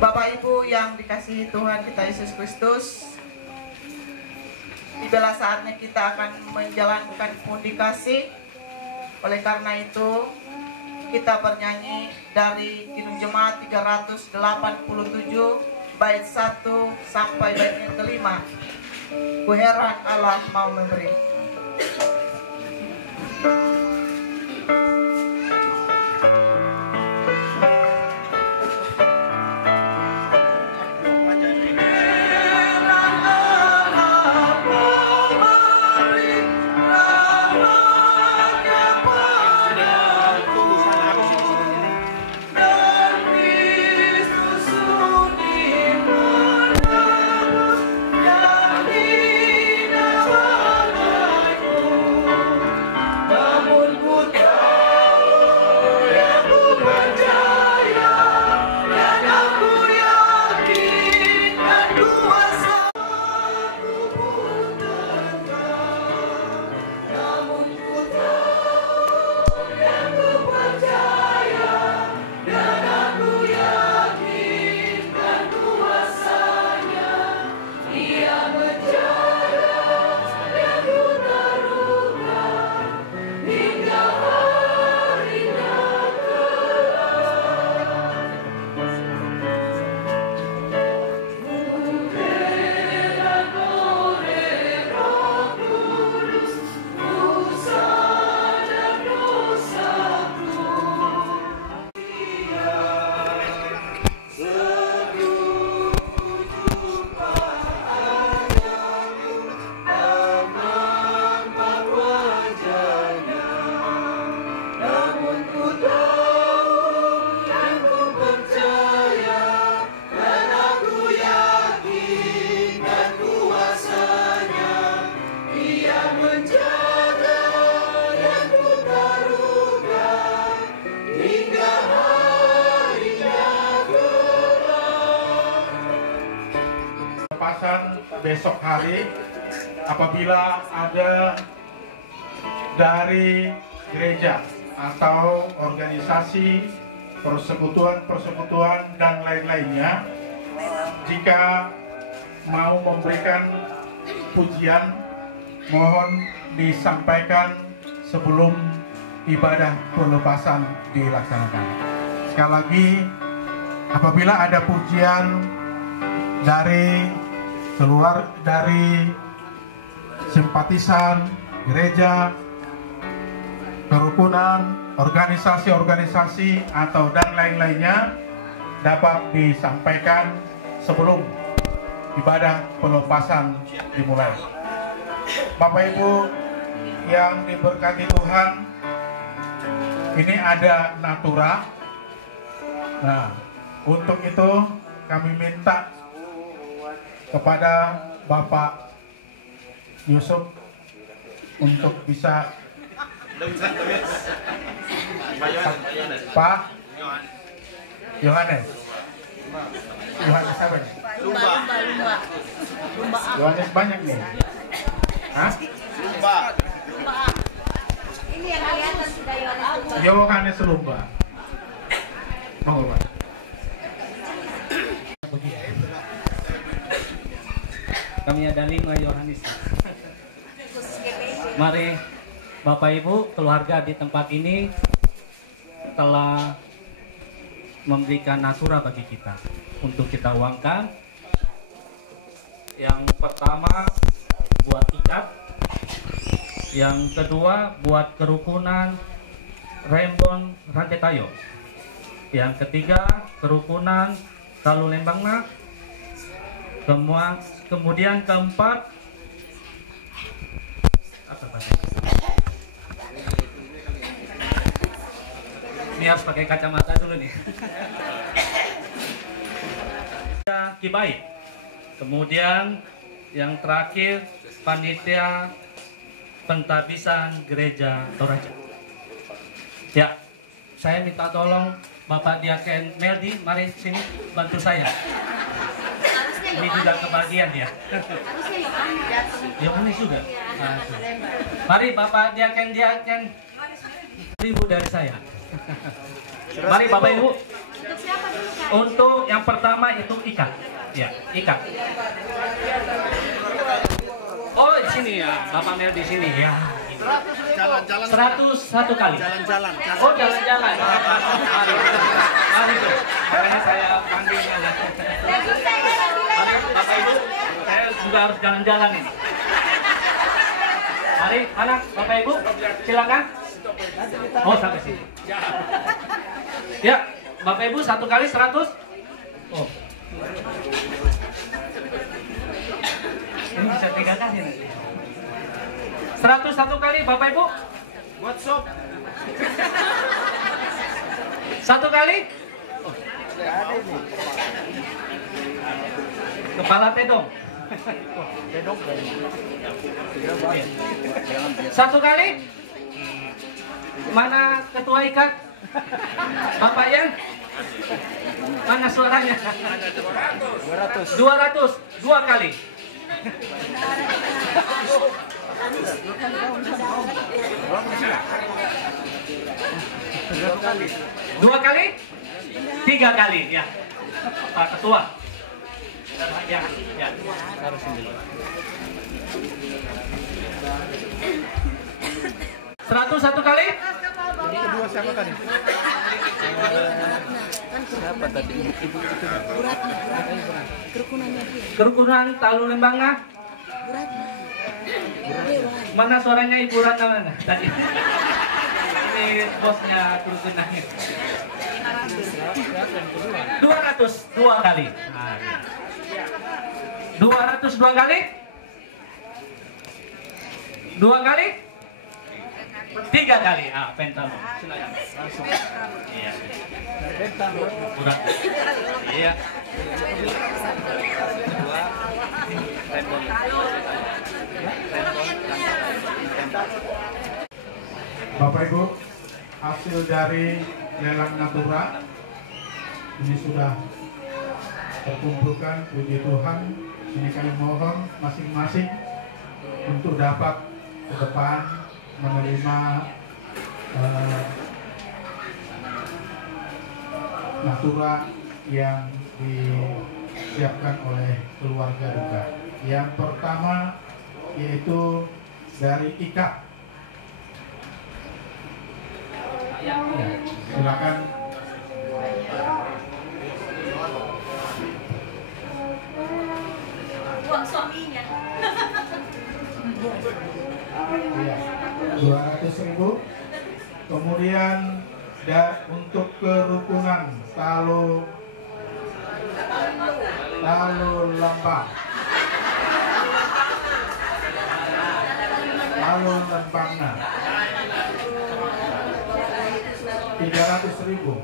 Bapak Ibu yang dikasihi Tuhan kita Yesus Kristus, tibalah saatnya kita akan menjalankan undi kasih. Oleh karena itu kita bernyanyi dari Kidung Jemaat 387 bait 1 sampai bait yang kelima. Ku heran Allah mau memberi. Besok hari apabila ada dari gereja atau organisasi persekutuan dan lain-lainnya, jika mau memberikan pujian, mohon disampaikan sebelum ibadah pelepasan dilaksanakan. Sekali lagi, apabila ada pujian dari keluar dari simpatisan gereja, kerukunan, organisasi-organisasi atau dan lain-lainnya, dapat disampaikan sebelum ibadah pelepasan dimulai. Bapak Ibu yang diberkati Tuhan, ini ada natura. Nah, untuk itu kami minta kepada Bapak Yusuf untuk bisa Pak Yohanes apa nih? Lumba. Yohanes banyak nih. Hah? Lumba. Ini yang kelihatan sudah Yohanes Lumba. Monggo, Pak. Kami ada 5 Yohanes. Mari Bapak Ibu, keluarga di tempat ini telah memberikan natura bagi kita untuk kita uangkan. Yang pertama buat ikat, yang kedua buat kerukunan Rembon Rantai Tayo, yang ketiga kerukunan Talu Lembangna, kemudian keempat apa bahasa? Ini harus pakai kacamata dulu nih. Kibaik. Kemudian yang terakhir panitia pentabisan gereja Toraja. Ya, saya minta tolong Bapak Diaken Meldi, mari sini bantu saya. Ini juga kebagian ya. Yohanes juga. Mari Bapak Diaken. 100.000 dari saya. Mari Bapak Ibu. Untuk siapa dulu, Kak? Untuk yang pertama itu ikat. Ya, ikat. Oh, di sini ya. Bapak Mel di sini ya. Jalan-jalan. 101 kali. Jalan-jalan. Oh, jalan-jalan. Mari. Mari, Bu. Makanya saya panggilnya. Mari, Bapak Ibu. Saya juga harus jalan-jalan ini. Mari, anak Bapak Ibu, silakan. Oh, sampai sini. Ya, Bapak Ibu 1 kali 100. Oh. Ini bisa 3 kali nanti. 101 kali Bapak Ibu. What's up? 1 kali. Kepala tedong. 1 kali. Mana ketua ikat? Bapak Yan? Mana suaranya? 200. 2 kali. 2 kali? 3 kali ya. Pak Ketua. Ya, ya. 101 kali? Ini kedua siapa tadi? Siapa tadi? Ibu itu. Kerukunan Talu Lembangna. Mana suaranya Ibu Ratna mana tadi? Ini bosnya kerukunannya. 200 2 kali. 200 2 kali? 2 kali? 3 kali. Ah, pentalon. Silakan. Langsung. Iya. Pentalon. Udah. Iya. 2. Bapak Ibu, hasil dari lelang natura ini sudah terkumpulkan. Puji Tuhan, ini kami mohon masing-masing untuk dapat ke depan menerima natura yang disiapkan oleh keluarga duka. Yang pertama yaitu dari ikat. Ya, silakan. Uang suaminya. Ya, 200.000. Kemudian untuk kerukunan Talu Lembang. Talu Lembangna. 300.000.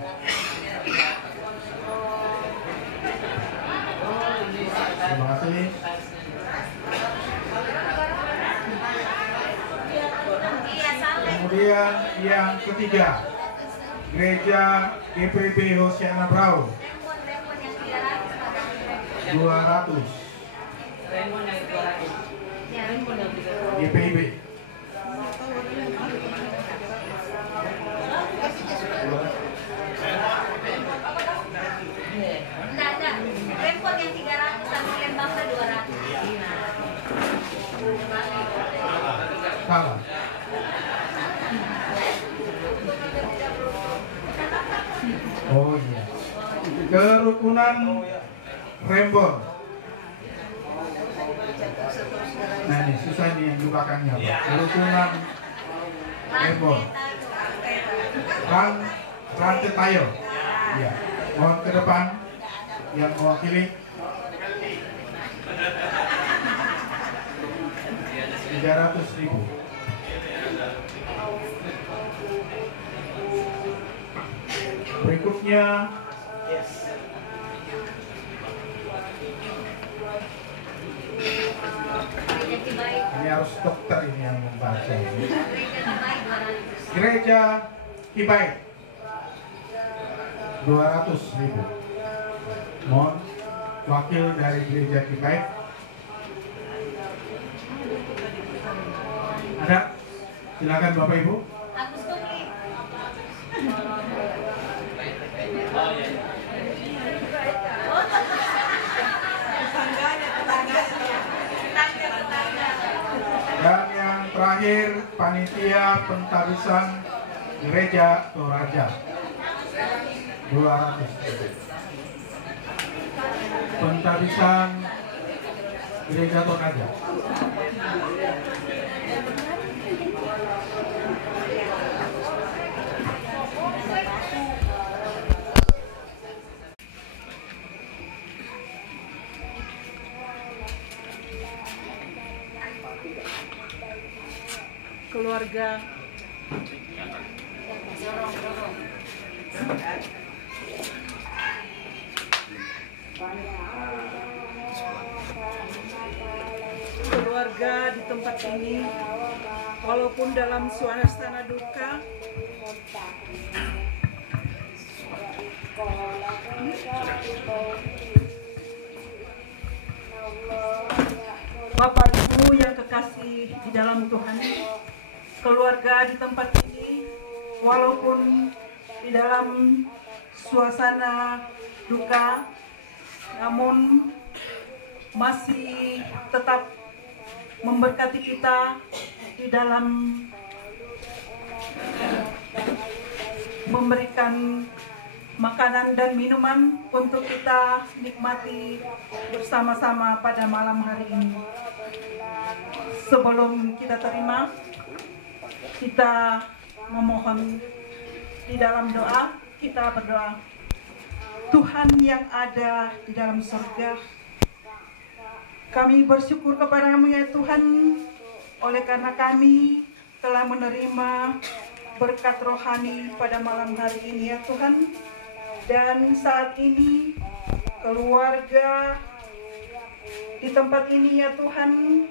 Terima kasih. Kemudian yang ketiga, Gereja GPB Hosiana Brau. 200. GPIB. Enggak. Rempon yang 300 sama Lembangnya 200. Salah. Oh iya. Kerukunan Rembon. Nah ini susah nih yang lupakannya. Kerukunan Rembon. Rantai Tayo. Ya. Mohon ke depan yang mewakili. 300.000. Berikutnya ini harus dokter ini yang membaca. Gereja Kibaik 200.000. Mohon wakil dari Gereja Kibaik. Ada? Silakan Bapak Ibu. terakhir panitia pentabisan Gereja Toraja 200. Pentabisan Gereja Toraja. Keluarga di tempat ini, walaupun dalam suasana duka, Bapak Ibu yang kekasih di dalam Tuhan, keluarga di tempat ini, walaupun di dalam suasana duka, namun masih tetap memberkati kita di dalam memberikan makanan dan minuman untuk kita nikmati bersama-sama pada malam hari ini. Sebelum kita terima, kita memohon di dalam doa, kita berdoa. Tuhan yang ada di dalam surga, kami bersyukur kepadamu ya Tuhan, oleh karena kami telah menerima berkat rohani pada malam hari ini ya Tuhan. Dan saat ini keluarga di tempat ini ya Tuhan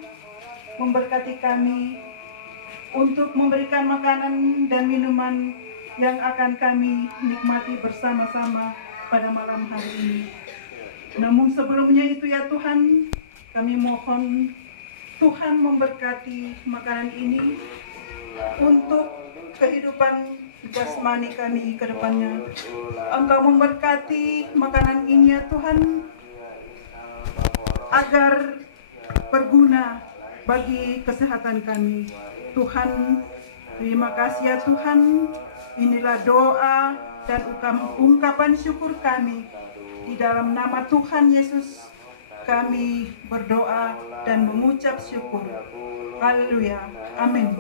memberkati kami untuk memberikan makanan dan minuman yang akan kami nikmati bersama-sama pada malam hari ini. Namun sebelumnya itu ya Tuhan, kami mohon Tuhan memberkati makanan ini untuk kehidupan jasmani kami ke depannya. Engkau memberkati makanan ini ya Tuhan, agar berguna bagi kesehatan kami. Tuhan, terima kasih ya Tuhan. Inilah doa dan ungkapan syukur kami. Di dalam nama Tuhan Yesus kami berdoa dan mengucap syukur. Haleluya. Amin.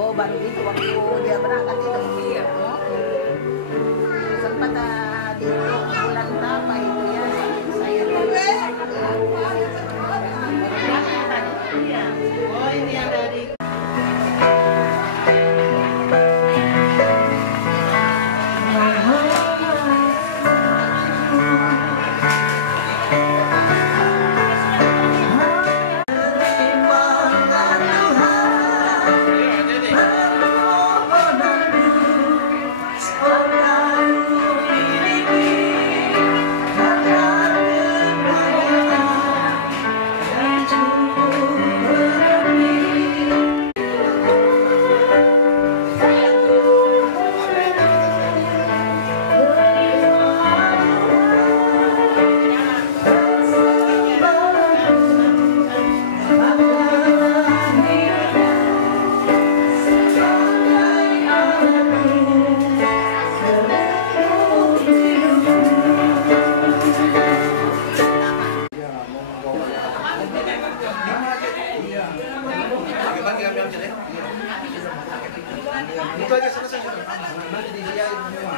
Oh, baru itu waktu dia berangkat itu. Iya. Sempat di bulan berapa itu ya? Saya Oh, ini yang dari itu aja selesai sudah. Nanti dihiain semua.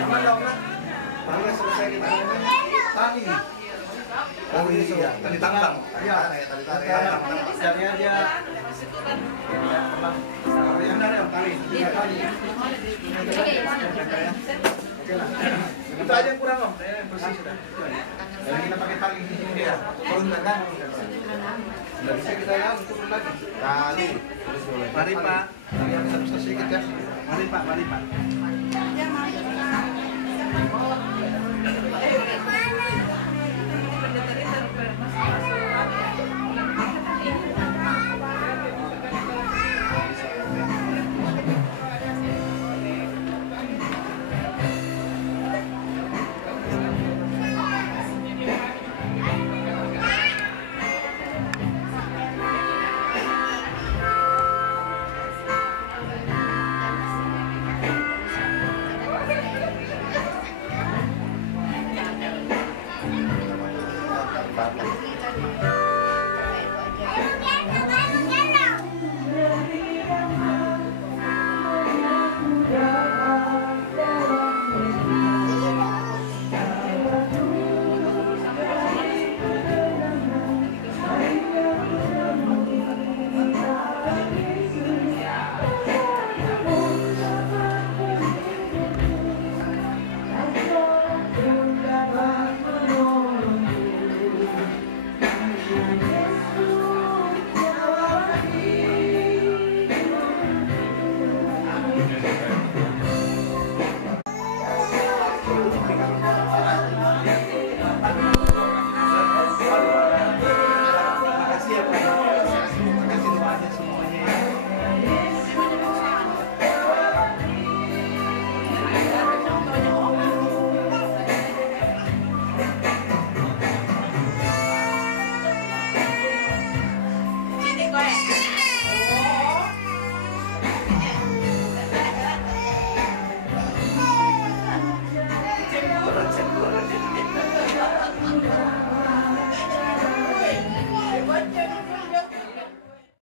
Aman dong, Nak? Baru selesai kita tadi. Tadi tambang. Iya, tadi tambang. Jadi aja. Yang dari yang tali. Oke lah. Itu aja yang kurang, Om. Saya bersih sudah. Jadi kita pakai tali ini ya. Turunkan kan? Nggak bisa kita ya untuk lagi. Tali. Mari Pak. Yang sedikit ya. Mari Pak.